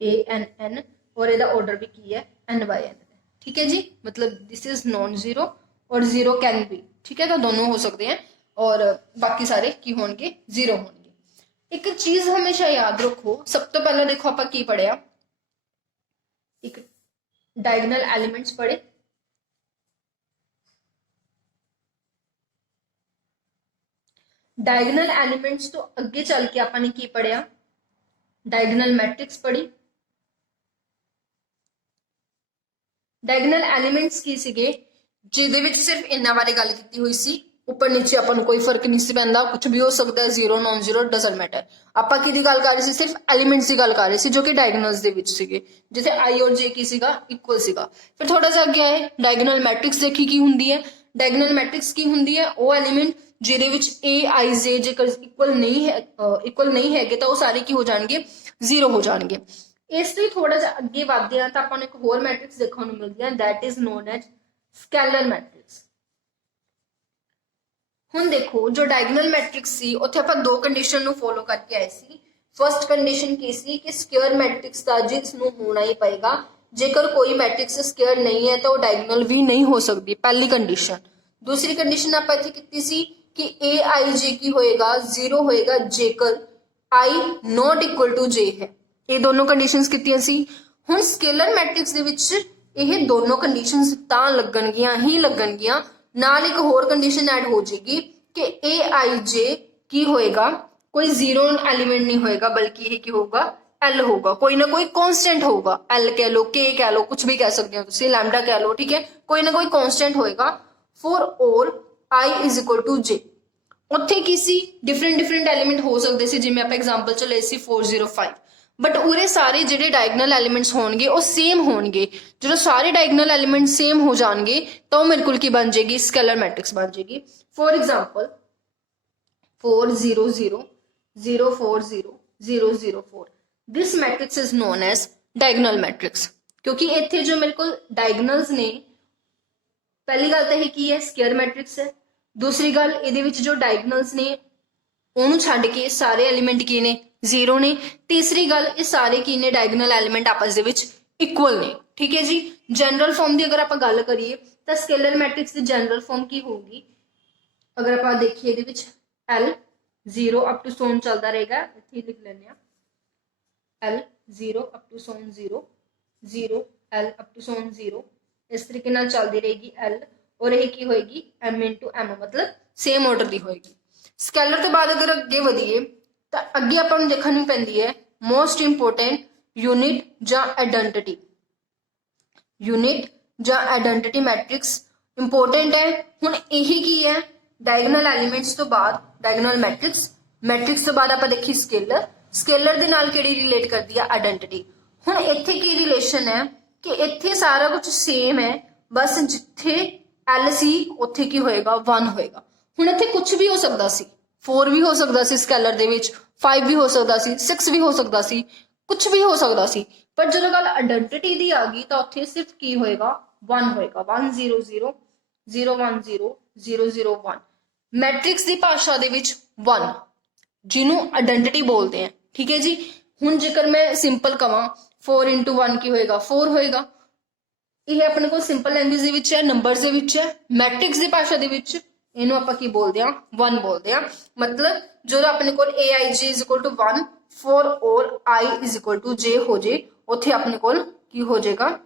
a n n और ਇਹਦਾ ਆਰਡਰ ਵੀ ਕੀ ਹੈ n by n ठीक है जी मतलब दिस इज नॉन जीरो और जीरो कैन बी ठीक है तो दोनों हो सकते हैं और बाकी सारे की होंगे 0 होंगे एक चीज हमेशा याद रखो सब तो पहले देखो आप की पढ़िया एक डायगोनल एलिमेंट्स पढ़े डायगोनल एलिमेंट्स तो अगे चल के आपने की पढ़िया डायगोनल मैट्रिक्स पढ़ी डायगोनल एलिमेंट्स की सीगे जिहदे विच सिर्फ इन्हां बारे गल कीती हुई सी ऊपर नीचे आपां नूं कोई फर्क नहीं सी पैंदा कुछ भी हो सकता है 0 नॉन 0 डजंट मैटर आपां किहदी गल कर रहे सी सिर्फ एलिमेंट्स की गल कर रहे सी जो कि डायगोनल्स दे विच सीगे जिथे आई और जे की सीगा इक्वल सीगा फिर थोड़ा जिहा अगे आए डायगोनल मैट्रिक्स देखी की हुंदी है डायगोनल मैट्रिक्स की हुंदी है वो एलिमेंट जिहदे विच ए आई जे जेकर इक्वल नहीं है तो वो सारे की हो जाणगे 0 हो जाणगे इस ਲਈ थोड़ा ਜਿਹਾ ਅੱਗੇ ਵਧਦੇ ਆ ਤਾਂ ਆਪਾਂ ਨੂੰ ਇੱਕ ਹੋਰ ਮੈਟ੍ਰਿਕਸ ਦੇਖਣ ਨੂੰ ਮਿਲਦੀ ਹੈ that is known as scalar matrix ਹੁਣ ਦੇਖੋ ਜੋ ਡਾਇਗੋਨਲ ਮੈਟ੍ਰਿਕਸ ਸੀ ਉੱਥੇ ਆਪਾਂ ਦੋ ਕੰਡੀਸ਼ਨ ਨੂੰ ਫੋਲੋ ਕਰਕੇ ਆਏ ਸੀ ਫਰਸਟ ਕੰਡੀਸ਼ਨ ਕੀ ਸੀ ਕਿ ਸਕੁਅਰ ਮੈਟ੍ਰਿਕਸ ਦਾ ਜਿਸ ਨੂੰ ਹੋਣਾ ਹੀ ਪਏਗਾ ਜੇਕਰ ਕੋਈ ਮੈਟ੍ਰਿਕਸ ਸਕੁਅਰ ਨਹੀਂ ਹੈ ਤਾਂ ਉਹ ਡਾਇਗੋਨਲ ਵੀ ਨਹੀਂ ਹੋ ਸਕਦੀ ਪਹਿਲੀ ਕੰਡੀਸ਼ਨ ਦੂਸਰੀ ਕੰਡੀਸ਼ਨ ਆਪਾਂ ਇੱਥੇ ਕੀਤੀ ਸੀ ਕਿ aij ਕੀ ਹੋਏਗਾ 0 ਹੋਏਗਾ ਜੇਕਰ i not equal to j ਹੈ ਇਹ ਦੋਨੋਂ ਕੰਡੀਸ਼ਨਸ ਕੀਤੀਆਂ ਸੀ ਹੁਣ ਸਕੇਲਰ ਮੈਟ੍ਰਿਕਸ ਦੇ ਵਿੱਚ ਇਹ ਦੋਨੋਂ ਕੰਡੀਸ਼ਨਸ ਤਾਂ ਲੱਗਣਗੀਆਂ ਨਾਲ ਇੱਕ ਹੋਰ ਕੰਡੀਸ਼ਨ ਐਡ ਹੋ ਜਾਏਗੀ ਕਿ aij ਕੀ ਹੋਏਗਾ ਕੋਈ 0 ਐਲੀਮੈਂਟ ਨਹੀਂ ਹੋਏਗਾ ਬਲਕਿ ਇਹ ਕੀ ਹੋਊਗਾ l ਹੋਊਗਾ ਕੋਈ ਨਾ ਕੋਈ ਕਾਂਸਟੈਂਟ ਹੋਊਗਾ l ਕਹਿ ਲਓ k ਕਹਿ ਲਓ ਕੁਝ ਵੀ ਕਹਿ ਸਕਦੇ ਹੋ ਤੁਸੀਂ ਲੈਮਡਾ ਕਹਿ ਲਓ ਠੀਕ ਹੈ ਕੋਈ ਨਾ ਕੋਈ ਕਾਂਸਟੈਂਟ ਹੋਏਗਾ for all i is equal to j ਉੱਥੇ ਕੀ ਸੀ ਡਿਫਰੈਂਟ ਐਲੀਮੈਂਟ ਹੋ ਸਕਦੇ ਸੀ ਜਿਵੇਂ ਆਪਾਂ ਐਗਜ਼ਾਮਪਲ ਚ ਲਏ ਸੀ 405 बट उरे सारे जिहड़े डायगोनल एलिमेंट्स होणगे वो सेम होणगे जो सारे डायगोनल एलिमेंट सेम हो जाएंगे तो मेरे को की बन जाएगी स्केलर मैट्रिक्स बन जाएगी for example 4 0 0 0 4 0 0 0 4 this matrix is known as diagonal matrix क्योंकि इत्थे जो मेरे को डायगोनल्स ने पहली गल तो यह की है स्केयर मैट्रिक्स है दूसरी गल इहदे विच जो डायगोनल्स ने ਉਹਨੂੰ ਛੱਡ ਕੇ ਸਾਰੇ ਐਲੀਮੈਂਟ ਕੀ ਨੇ 0 ਨੇ ਤੀਸਰੀ ਗੱਲ ਇਹ ਸਾਰੇ ਕੀ ਨੇ ਡਾਇਗੋਨਲ ਐਲੀਮੈਂਟ ਆਪਸ ਦੇ ਵਿੱਚ ਇਕੁਅਲ ਨੇ ਠੀਕ ਹੈ ਜੀ ਜਨਰਲ ਫਾਰਮ ਦੀ ਅਗਰ ਆਪਾਂ ਗੱਲ ਕਰੀਏ ਤਾਂ ਸਕੇਲਰ ਮੈਟ੍ਰਿਕਸ ਦੀ ਜਨਰਲ ਫਾਰਮ ਕੀ ਹੋਊਗੀ ਅਗਰ ਆਪਾਂ ਦੇਖੀਏ ਇਹਦੇ ਵਿੱਚ l 0 ਅਪ ਟੂ ਸੋਨ ਚੱਲਦਾ ਰਹੇਗਾ ਇੱਥੇ ਲਿਖ ਲੈਂਦੇ ਆ l 0 ਅਪ ਟੂ ਸੋਨ 0 0 l ਅਪ ਟੂ ਸੋਨ 0 ਇਸ ਤਰੀਕੇ ਨਾਲ ਚੱਲਦੀ ਰਹੇਗੀ l ਔਰ ਇਹ ਕੀ ਹੋਏਗੀ m into m मतलब ਸੇਮ ਆਰਡਰ ਦੀ ਹੋਏਗੀ ਸਕੇਲਰ ਤੋਂ ਬਾਅਦ ਅਗਰ ਅੱਗੇ ਵਧੀਏ ਤਾਂ ਅੱਗੇ ਆਪਾਂ ਨੂੰ ਦੇਖਣ ਨੂੰ ਪੈਂਦੀ ਹੈ ਮੋਸਟ ਇੰਪੋਰਟੈਂਟ ਯੂਨਿਟ ਜਾਂ ਆਇਡੈਂਟੀਟੀ ਮੈਟ੍ਰਿਕਸ ਇੰਪੋਰਟੈਂਟ ਹੈ ਹੁਣ ਇਹ ਕੀ ਹੈ ਡਾਇਗੋਨਲ ਐਲੀਮੈਂਟਸ ਤੋਂ ਬਾਅਦ ਡਾਇਗੋਨਲ ਮੈਟ੍ਰਿਕਸ ਤੋਂ ਬਾਅਦ ਆਪਾਂ ਦੇਖੀ ਸਕੇਲਰ ਦੇ ਨਾਲ ਕਿਹੜੀ ਰਿਲੇਟ ਕਰਦੀ ਹੈ ਆਇਡੈਂਟੀਟੀ ਹੁਣ ਇੱਥੇ ਕੀ ਰਿਲੇਸ਼ਨ ਹੈ ਕਿ ਇੱਥੇ ਸਾਰਾ ਕੁਝ ਸੇਮ ਹੈ ਬਸ ਜਿੱਥੇ l ਸੀ ਉੱਥੇ ਕੀ ਹੋਏਗਾ 1 ਹੋਏਗਾ ਹੁਣ ਇੱਥੇ ਕੁਝ ਵੀ ਹੋ ਸਕਦਾ ਸੀ 4 ਵੀ ਹੋ ਸਕਦਾ ਸੀ ਸਕੇਲਰ ਦੇ ਵਿੱਚ 5 ਵੀ ਹੋ ਸਕਦਾ ਸੀ 6 ਵੀ ਹੋ ਸਕਦਾ ਸੀ कुछ भी हो सकता सी, पर जो गल आइडेंटिटी की आ गई तो उत्थे सिर्फ की होएगा 1 होएगा 1 0 0 0 1 0 0 0 1। मैट्रिक्स की भाषा दे विच 1 जिन्हों आइडेंटिटी बोलते हैं, ठीक है जी। हुण जेकर मैं सिंपल कवां 4 इंटू 1 की होएगा 4 होएगा। ये अपने को सिंपल लैंग्वेज दे विच है, नंबर्स दे विच है। मैट्रिक्स की भाषा दे विच इहनूं आपां की बोलदे हां 1 बोलदे हां। मतलब जो अपने को AIJ is equal to 1 for और I is equal to J हो जे, उत्थे अपने को की हो जाएगा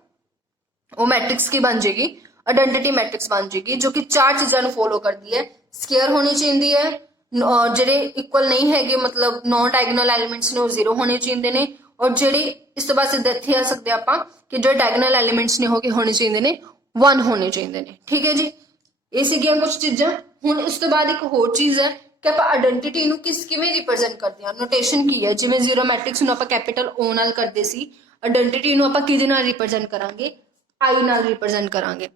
वो मैट्रिक्स की बन जाएगी, आइडेंटिटी मैट्रिक्स बन जाएगी, जो कि 4 चीज़ों फॉलो करती है। स्केयर होनी चाहिए है, ਜਿਹੜੇ इक्वल नहीं है, मतलब नॉन डायगोनल एलिमेंट्स ने वो 0 होने चाहिए ने, और ਜਿਹੜੇ इस तो बाद सिद्धा इत्थे आ सकते ਆਪਾਂ कि जो डायगोनल एलिमेंट्स ने होने चाहिए ने 1 होने चाहिए ने, ठीक है जी। ये सीगियां कुछ चीज़ां। हुण इस तो बाद एक होर चीज़ है कि आप आइडेंटिटी नूं किवें रिप्रेजेंट करते हैं, नोटेशन की है। जिवें जीरो मैट्रिक्स नूं आपां कैपिटल O नाल करदे सी, आइडेंटिटी नूं आपां किहदे नाल रिप्रेजेंट करांगे, I नाल रिप्रेजेंट करांगे।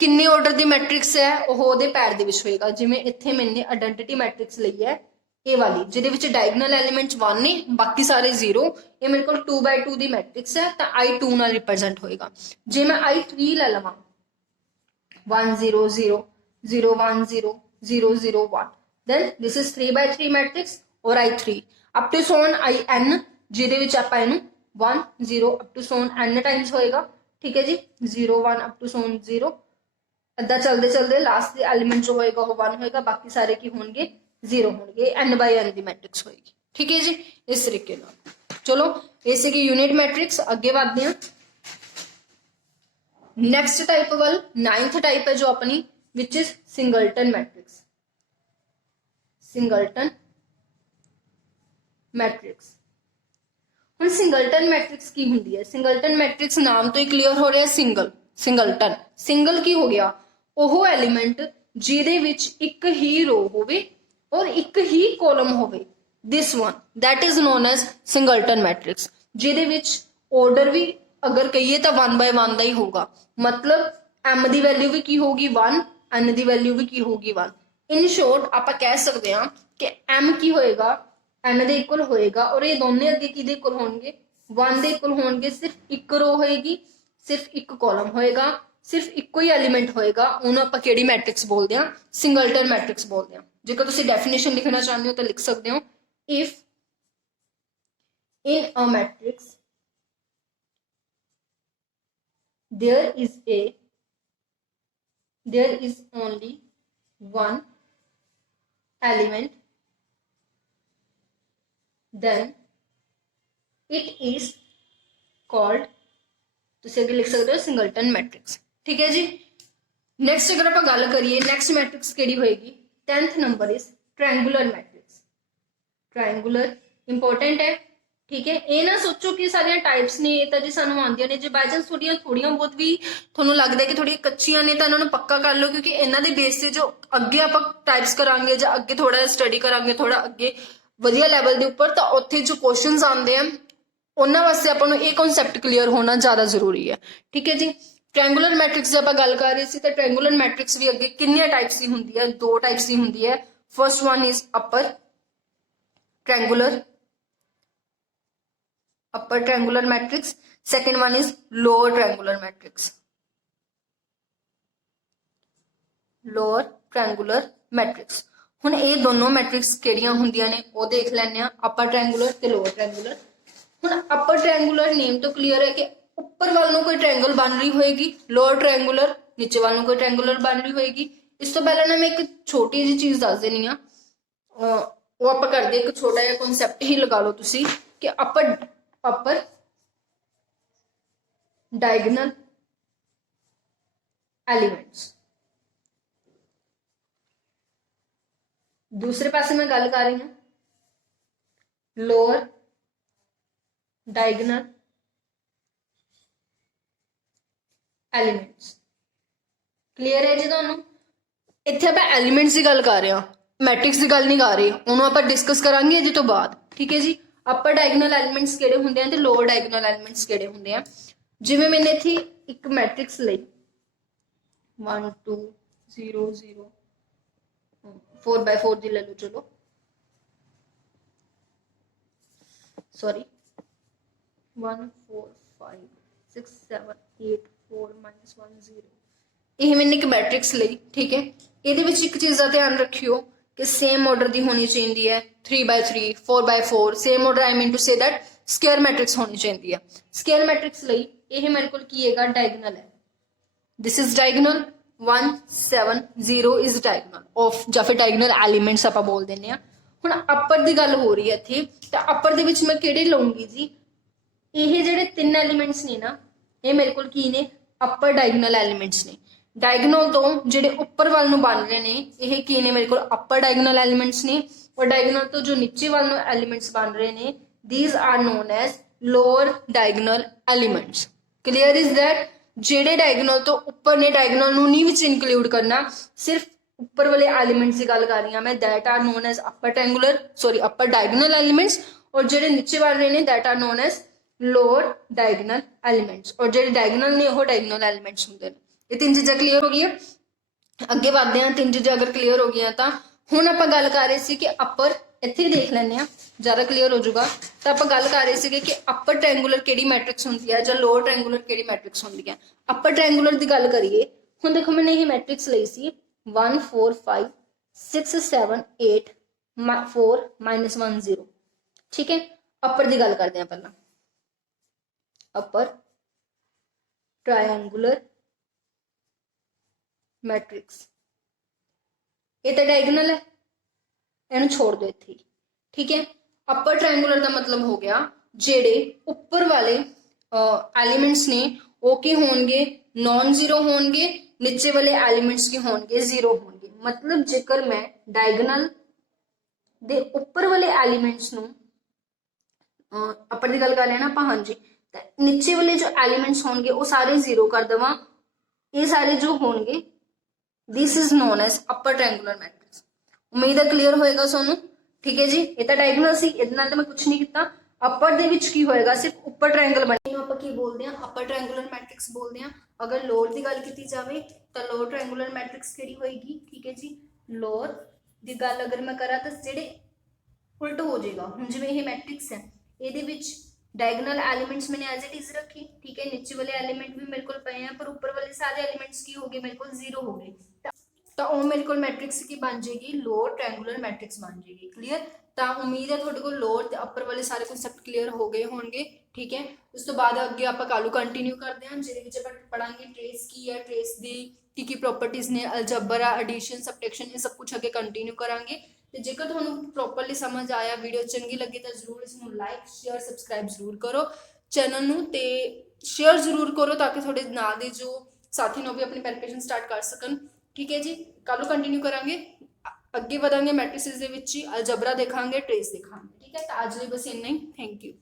किन्ने ऑर्डर दी मैट्रिक्स है वो ओहदे पैर दे विच होएगा। जिवें इत्थे मैंने आइडेंटिटी मैट्रिक्स लई है ए वाली, जिहदे विच डायगोनल एलिमेंट्स 1 ने, बाकी सारे 0। ये मेरे को 2/2 दी मैट्रिक्स है, तो I 2 नाल रिप्रेजेंट होएगा। जे मैं I 3 ले लवां 1 0 0 0 1 0 0 0 1, then this is 3/3 matrix or I 3 up to so on I n, ਜਿਹਦੇ ਵਿੱਚ ਆਪਾਂ ਇਹਨੂੰ 1 0 up to so on n times होएगा, ठीक है जी। 0 1 up to so on 0, इदा चलते चलते लास्ट ਦੇ एलिमेंट जो होएगा वो 1 होएगा, बाकी सारे की होंगे 0 होंगे। n/n ਦੀ मैट्रिक्स होएगी, ठीक है जी। इस तरीके ਨਾਲ चलो ऐसे की यूनिट मैट्रिक्स। अगे बढ़ते हैं नेक्स्ट टाइप वाल, 9th टाइप है जो अपनी, which is singleton matrix. Singleton matrix. हुण सिंगलटन मैट्रिक्स की हुंदी है? सिंगलटन मैट्रिक्स नाम तो ही क्लीयर हो रहा है, सिंगल सिंगलटन। सिंगल की हो गया ਉਹ एलिमेंट ਜਿਹਦੇ ਵਿੱਚ ਇੱਕ ਹੀ रो ਹੋਵੇ और ਇੱਕ ही कॉलम ਹੋਵੇ, this one that is known as singleton matrix. ਜਿਹਦੇ ਵਿੱਚ ऑर्डर भी अगर कहिए तो 1/1 ਦਾ ਹੀ होगा, मतलब m ਦੀ वैल्यू भी की होगी 1, n ਦੀ वैल्यू भी की होगी 1। इन शॉर्ट आप कह सकते हैं कि m की होएगा n ਦੇ इक्वल होएगा, और ये दोनों अगे किहदे इक्वल होणगे 1 ਦੇ इक्वल होणगे। सिर्फ एक रो होएगी, सिर्फ एक कॉलम होएगा, सिर्फ इको ही एलिमेंट होएगा। उन्होंने आप किहड़ी मैट्रिक्स बोलते हैं? सिंगलटन मैट्रिक्स बोलते हैं। जेकर तुसीं डेफिनेशन लिखना चाहते हो तो लिख सकते हो, if in a matrix there is only one element, then it is called, तुसीं अगे लिख सकते हो सिंगलटन मैट्रिक्स, ठीक है जी। नैक्सट अगर आप गल करिए नैक्सट मैट्रिक्स किहड़ी होएगी, 10th number is triangular matrix. Triangular important है, ठीक है। ये ना सोचो कि सारियां टाइप्स ने ये तो जी सानू आंदियां ने, जे बाय चांस थोड़ियां बहुत भी तुहानू लगदा है कि थोड़ी कच्चियां ने, तो इन्हां नू पक्का कर लो, क्योंकि इन्हां दे बेस से जो अगे आपां टाइप्स करांगे जां अगे थोड़ा स्टडी करांगे, थोड़ा अगे वधिया लैवल दे उपर, तो उत्थे जो क्वेश्चंस आंदे हैं उन्हां वास्ते आपां नू ये कॉन्सैप्ट क्लीयर होना ज़्यादा जरूरी है, ठीक है जी। ट्रायंगुलर मैट्रिक्स जब आप गल कर रहे थे, तो ट्रायंगुलर मैट्रिक्स भी अगे कितने टाइप्स की होंगी है? 2 टाइप्स की होंगी है। First one is upper triangular matrix, second one is lower triangular matrix. Lower triangular matrix. हुण ये दोनों मैट्रिक्स किहड़ियां हुंदियां ने वो देख लैंदे आ, अपर ट्रायंगुलर ते लोअर ट्रायंगुलर। हुण अपर ट्रायंगुलर नेम तो क्लीयर है कि ऊपर वाल नूं कोई ट्रायंगल बन रही होएगी, लोअर ट्रायंगुलर नीचे वाल नूं कोई ट्रायंगुलर बन रही होएगी। इस तो पहले ना मैं एक छोटी जी चीज़ दस देनी आ, वो आप करदे एक छोटा जिहा कॉन्सैप्ट ही लगा लो तुसी कि अपर डायगोनल एलिमेंट्स। दूसरे पासे मैं गल कर रही हूं लोअर डायगोनल एलिमेंट्स। क्लीयर है जी तुहानू? इत्थे आपां एलिमेंट्स की गल कर रहे हैं, मैट्रिक्स की गल नहीं कर रहे, उन्होंने आपां डिस्कस करांगे इहदे तो बाद, ठीक है जी। अपर डायगोनल एलिमेंट्स किहड़े हुंदे हैं ते लोअर डायगोनल एलिमेंट्स किहड़े हुंदे हैं। जिवें मैंने इत्थे एक मैट्रिक्स लई 1 2 0 0 4/4 दी ले लो, चलो सॉरी 1 4 5 6 7 8 4 -1 0 ਇਹ ਮੈंने ਇੱਕ ਮੈਟ੍ਰਿਕਸ ਲਈ ਠੀਕ ਹੈ। ਇਹਦੇ ਵਿੱਚ ਇੱਕ ਚੀਜ਼ ਦਾ ਧਿਆਨ ਰੱਖਿਓ ਕਿ ਸੇਮ ਆਰਡਰ ਦੀ ਹੋਣੀ ਚਾਹੀਦੀ ਹੈ 3/3 4/4 same order I mean to say that square matrix ਹੋਣੀ ਚਾਹੀਦੀ ਹੈ। ਸਕੁਅਰ ਮੈਟ੍ਰਿਕਸ ਲਈ ਇਹ ਮੇਰੇ ਕੋਲ ਕੀ ਹੈਗਾ ਡਾਇਗੋਨਲ ਹੈ। this is diagonal 1 7 0 is diagonal of ਜਾਂ ਫਿਰ diagonal elements ਆਪਾਂ ਬੋਲ ਦਿੰਦੇ ਆ। ਹੁਣ ਅਪਰ ਦੀ ਗੱਲ ਹੋ ਰਹੀ ਹੈ ਇੱਥੇ ਤਾਂ ਅਪਰ ਦੇ ਵਿੱਚ ਮੈਂ ਕਿਹੜੇ ਲਵਾਂਗੀ ਜੀ ਇਹ ਜਿਹੜੇ ਤਿੰਨ ਐਲੀਮੈਂਟਸ ਨੇ ਨਾ ਇਹ ਮੇਰੇ ਕੋਲ ਕੀ ਨੇ ਅਪਰ ਡਾਇਗੋਨਲ ਐਲੀਮੈਂਟਸ ਨੇ। ਡਾਇਗੋਨਲ ਤੋਂ ਜਿਹੜੇ ਉੱਪਰ ਵੱਲ ਨੂੰ ਬਣ ਰਹੇ ਨੇ ਇਹ ਕੀ ਨੇ ਮੇਰੇ ਕੋਲ ਅਪਰ ਡਾਇਗੋਨਲ ਐਲੀਮੈਂਟਸ ਨੇ ਔਰ ਡਾਇਗੋਨਲ ਤੋਂ ਜੋ ਨੀਚੇ ਵੱਲ ਨੂੰ ਐਲੀਮੈਂਟਸ ਬਣ ਰਹੇ ਨੇ these are known as lower diagonal elements clear is that ਜਿਹੜੇ ਡਾਇਗੋਨਲ ਤੋਂ ਉੱਪਰ ਨੇ ਡਾਇਗੋਨਲ ਨੂੰ ਨਹੀਂ ਵਿੱਚ ਇਨਕਲੂਡ ਕਰਨਾ ਸਿਰਫ ਉੱਪਰ ਵਾਲੇ ਐਲੀਮੈਂਟਸ ਦੀ ਗੱਲ ਕਰ ਰਹੀ ਹਾਂ ਮੈਂ that are known as upper diagonal elements ਔਰ ਜਿਹੜੇ ਨੀਚੇ ਵੱਲ ਰਹੇ ਨੇ that are known as lower diagonal elements ਔਰ ਜਿਹੜੇ ਡਾਇਗੋਨਲ ਨੇ ਉਹ diagonal elements ਹੁੰਦੇ ਨੇ। ਇਹ ਤਿੰਨ ਚੀਜ਼ਾਂ ਕਲੀਅਰ ਹੋ ਗਈਆਂ। ਅੱਗੇ ਵਧਦੇ ਹਾਂ। ਤਿੰਨ ਚੀਜ਼ਾਂ ਅਗਰ ਕਲੀਅਰ ਹੋ ਗਈਆਂ ਤਾਂ ਹੁਣ ਆਪਾਂ ਗੱਲ ਕਰ ਰਹੇ ਸੀ ਕਿ ਅਪਰ ਇੱਥੇ ਹੀ ਦੇਖ ਲੈਂਦੇ ਹਾਂ ਜ਼ਿਆਦਾ ਕਲੀਅਰ ਹੋ ਜਾਊਗਾ। ਤਾਂ ਆਪਾਂ ਗੱਲ ਕਰ ਰਹੇ ਸੀਗੇ ਕਿ ਅਪਰ ਟ੍ਰਾਇੰਗੂਲਰ ਕਿਹੜੀ ਮੈਟ੍ਰਿਕਸ ਹੁੰਦੀ ਹੈ ਜਾਂ ਲੋਅਰ ਟ੍ਰਾਇੰਗੂਲਰ ਕਿਹੜੀ ਮੈਟ੍ਰਿਕਸ ਹੁੰਦੀ ਹੈ। ਅਪਰ ਟ੍ਰਾਇੰਗੂਲਰ ਦੀ ਗੱਲ ਕਰੀਏ ਹੁਣ ਦੇਖੋ ਮੈंने ਇਹ ਮੈਟ੍ਰਿਕਸ ਲਈ ਸੀ 1 4 5 6 7 8 4 -1 0 ਠੀਕ ਹੈ। ਅਪਰ ਦੀ ਗੱਲ ਕਰਦੇ ਹਾਂ ਪਹਿਲਾਂ ਅਪਰ ਟ੍ਰਾਇੰਗੂਲਰ ਮੈਟ੍ਰਿਕਸ ਇਹ ਤਾਂ ਡਾਇਗੋਨਲ ਹੈ ਇਹਨੂੰ ਛੋੜ ਦਿਓ ਇੱਥੇ ਠੀਕ ਹੈ। ਅਪਰ ਟ੍ਰਾਇੰਗੂਲਰ ਦਾ ਮਤਲਬ ਹੋ ਗਿਆ ਜਿਹੜੇ ਉੱਪਰ ਵਾਲੇ ਐਲੀਮੈਂਟਸ ਨੇ ਉਹ ਕੀ ਹੋਣਗੇ ਨॉन ਜ਼ੀਰੋ ਹੋਣਗੇ ਨੀਚੇ ਵਾਲੇ ਐਲੀਮੈਂਟਸ ਕੀ ਹੋਣਗੇ ਜ਼ੀਰੋ ਹੋਣਗੇ। ਮਤਲਬ ਜੇਕਰ ਮੈਂ ਡਾਇਗੋਨਲ ਦੇ ਉੱਪਰ ਵਾਲੇ ਐਲੀਮੈਂਟਸ ਨੂੰ ਅਪਰ ਦੀ ਗੱਲ ਕਰ ਰਹੇ ਨਾ ਆਪਾਂ ਹਾਂਜੀ ਤਾਂ ਨੀਚੇ ਵਾਲੇ ਜੋ ਐਲੀਮੈਂਟਸ ਹੋਣਗੇ ਉਹ ਸਾਰੇ ਜ਼ੀਰੋ ਕਰ ਦੇਵਾਂ ਇਹ ਸਾਰੇ ਜੋ ਹੋਣਗੇ this is known as upper triangular matrix। ਉਮੀਦ ਹੈ ਕਲੀਅਰ ਹੋਏਗਾ ਤੁਹਾਨੂੰ ਠੀਕ ਹੈ ਜੀ। ਇਹ ਤਾਂ ਡਾਇਗੋਨਲ ਸੀ ਇਹਦੇ ਨਾਲ ਤਾਂ ਮੈਂ ਕੁਝ ਨਹੀਂ ਕੀਤਾ। ਅਪਰ ਦੇ ਵਿੱਚ ਕੀ ਹੋਏਗਾ ਸਿਰਫ ਉੱਪਰ ਟ੍ਰਾਇੰਗਲ ਬਣੇ ਨੂੰ ਆਪਾਂ ਕੀ ਬੋਲਦੇ ਹਾਂ ਅਪਰ ਟ੍ਰਾਇੰਗੂਲਰ ਮੈਟ੍ਰਿਕਸ ਬੋਲਦੇ ਹਾਂ। ਅਗਰ ਲੋਅਰ ਦੀ ਗੱਲ ਕੀਤੀ ਜਾਵੇ ਤਾਂ ਲੋਅਰ ਟ੍ਰਾਇੰਗੂਲਰ ਮੈਟ੍ਰਿਕਸ ਕਿਹੜੀ ਹੋਏਗੀ ਠੀਕ ਹੈ ਜੀ। ਲੋਅਰ ਦੀ ਗੱਲ ਅਗਰ ਮੈਂ ਕਰਾਂ ਤਾਂ ਜਿਹੜੇ ਉਲਟ ਹੋ ਜਾਏਗਾ ਹੁਣ ਜਿਵੇਂ ਇਹ ਮੈਟ੍ਰਿਕਸ ਹੈ ਇਹਦੇ ਵਿੱਚ डायगोनल एलिमेंट्स मैंने एज इट इज रखी ठीक है। नीचे वाले एलिमेंट भी मेरे को पे हैं पर ऊपर वाले सारे एलिमेंट्स की हो गए मेरे को जीरो हो गए तो वो मेरे को मैट्रिक्स की बन जाएगी लोअर ट्रायंगुलर मैट्रिक्स बन जाएगी। क्लियर तो उम्मीद है थोड़े को लोअर ते अपर वाले सारे कॉन्सेप्ट क्लियर हो गए होंगे ठीक है। उस तो बाद अगे आप कालू कंटिन्यू करते हैं जिहदे विच पढ़ांगे ट्रेस की है ट्रेस की प्रॉपर्टीज ने अलजबरा एडिशन सबट्रैक्शन ये सब कुछ अगे कंटिन्यू करांगे। ਤੇ ਜੇਕਰ ਤੁਹਾਨੂੰ ਪ੍ਰੋਪਰਲੀ ਸਮਝ ਆਇਆ ਵੀਡੀਓ ਚੰਗੀ ਲੱਗੀ ਤਾਂ ਜ਼ਰੂਰ ਇਸ ਨੂੰ ਲਾਈਕ ਸ਼ੇਅਰ ਸਬਸਕ੍ਰਾਈਬ ਜ਼ਰੂਰ ਕਰੋ ਚੈਨਲ ਨੂੰ ਤੇ ਸ਼ੇਅਰ ਜ਼ਰੂਰ ਕਰੋ ਤਾਂ ਕਿ ਤੁਹਾਡੇ ਨਾਲ ਦੇ ਜੋ ਸਾਥੀ ਨੇ ਉਹ ਵੀ ਆਪਣੀ ਪ੍ਰੈਪਰੇਸ਼ਨ ਸਟਾਰਟ ਕਰ ਸਕਣ ਠੀਕ ਹੈ ਜੀ। ਕੱਲ੍ਹ ਕੰਟੀਨਿਊ ਕਰਾਂਗੇ ਅੱਗੇ ਵਧਾਂਗੇ ਮੈਟ੍ਰਿਸਿਸ ਦੇ ਵਿੱਚ ਹੀ ਅਲਜਬਰਾ ਦੇਖਾਂਗੇ ਟ੍ਰੇਸ ਦੇਖਾਂਗੇ ਠੀਕ ਹੈ। ਤਾਂ ਅੱਜ ਲਈ ਬਸ ਇੰਨਾ ਹੀ ਥੈਂਕ ਯੂ।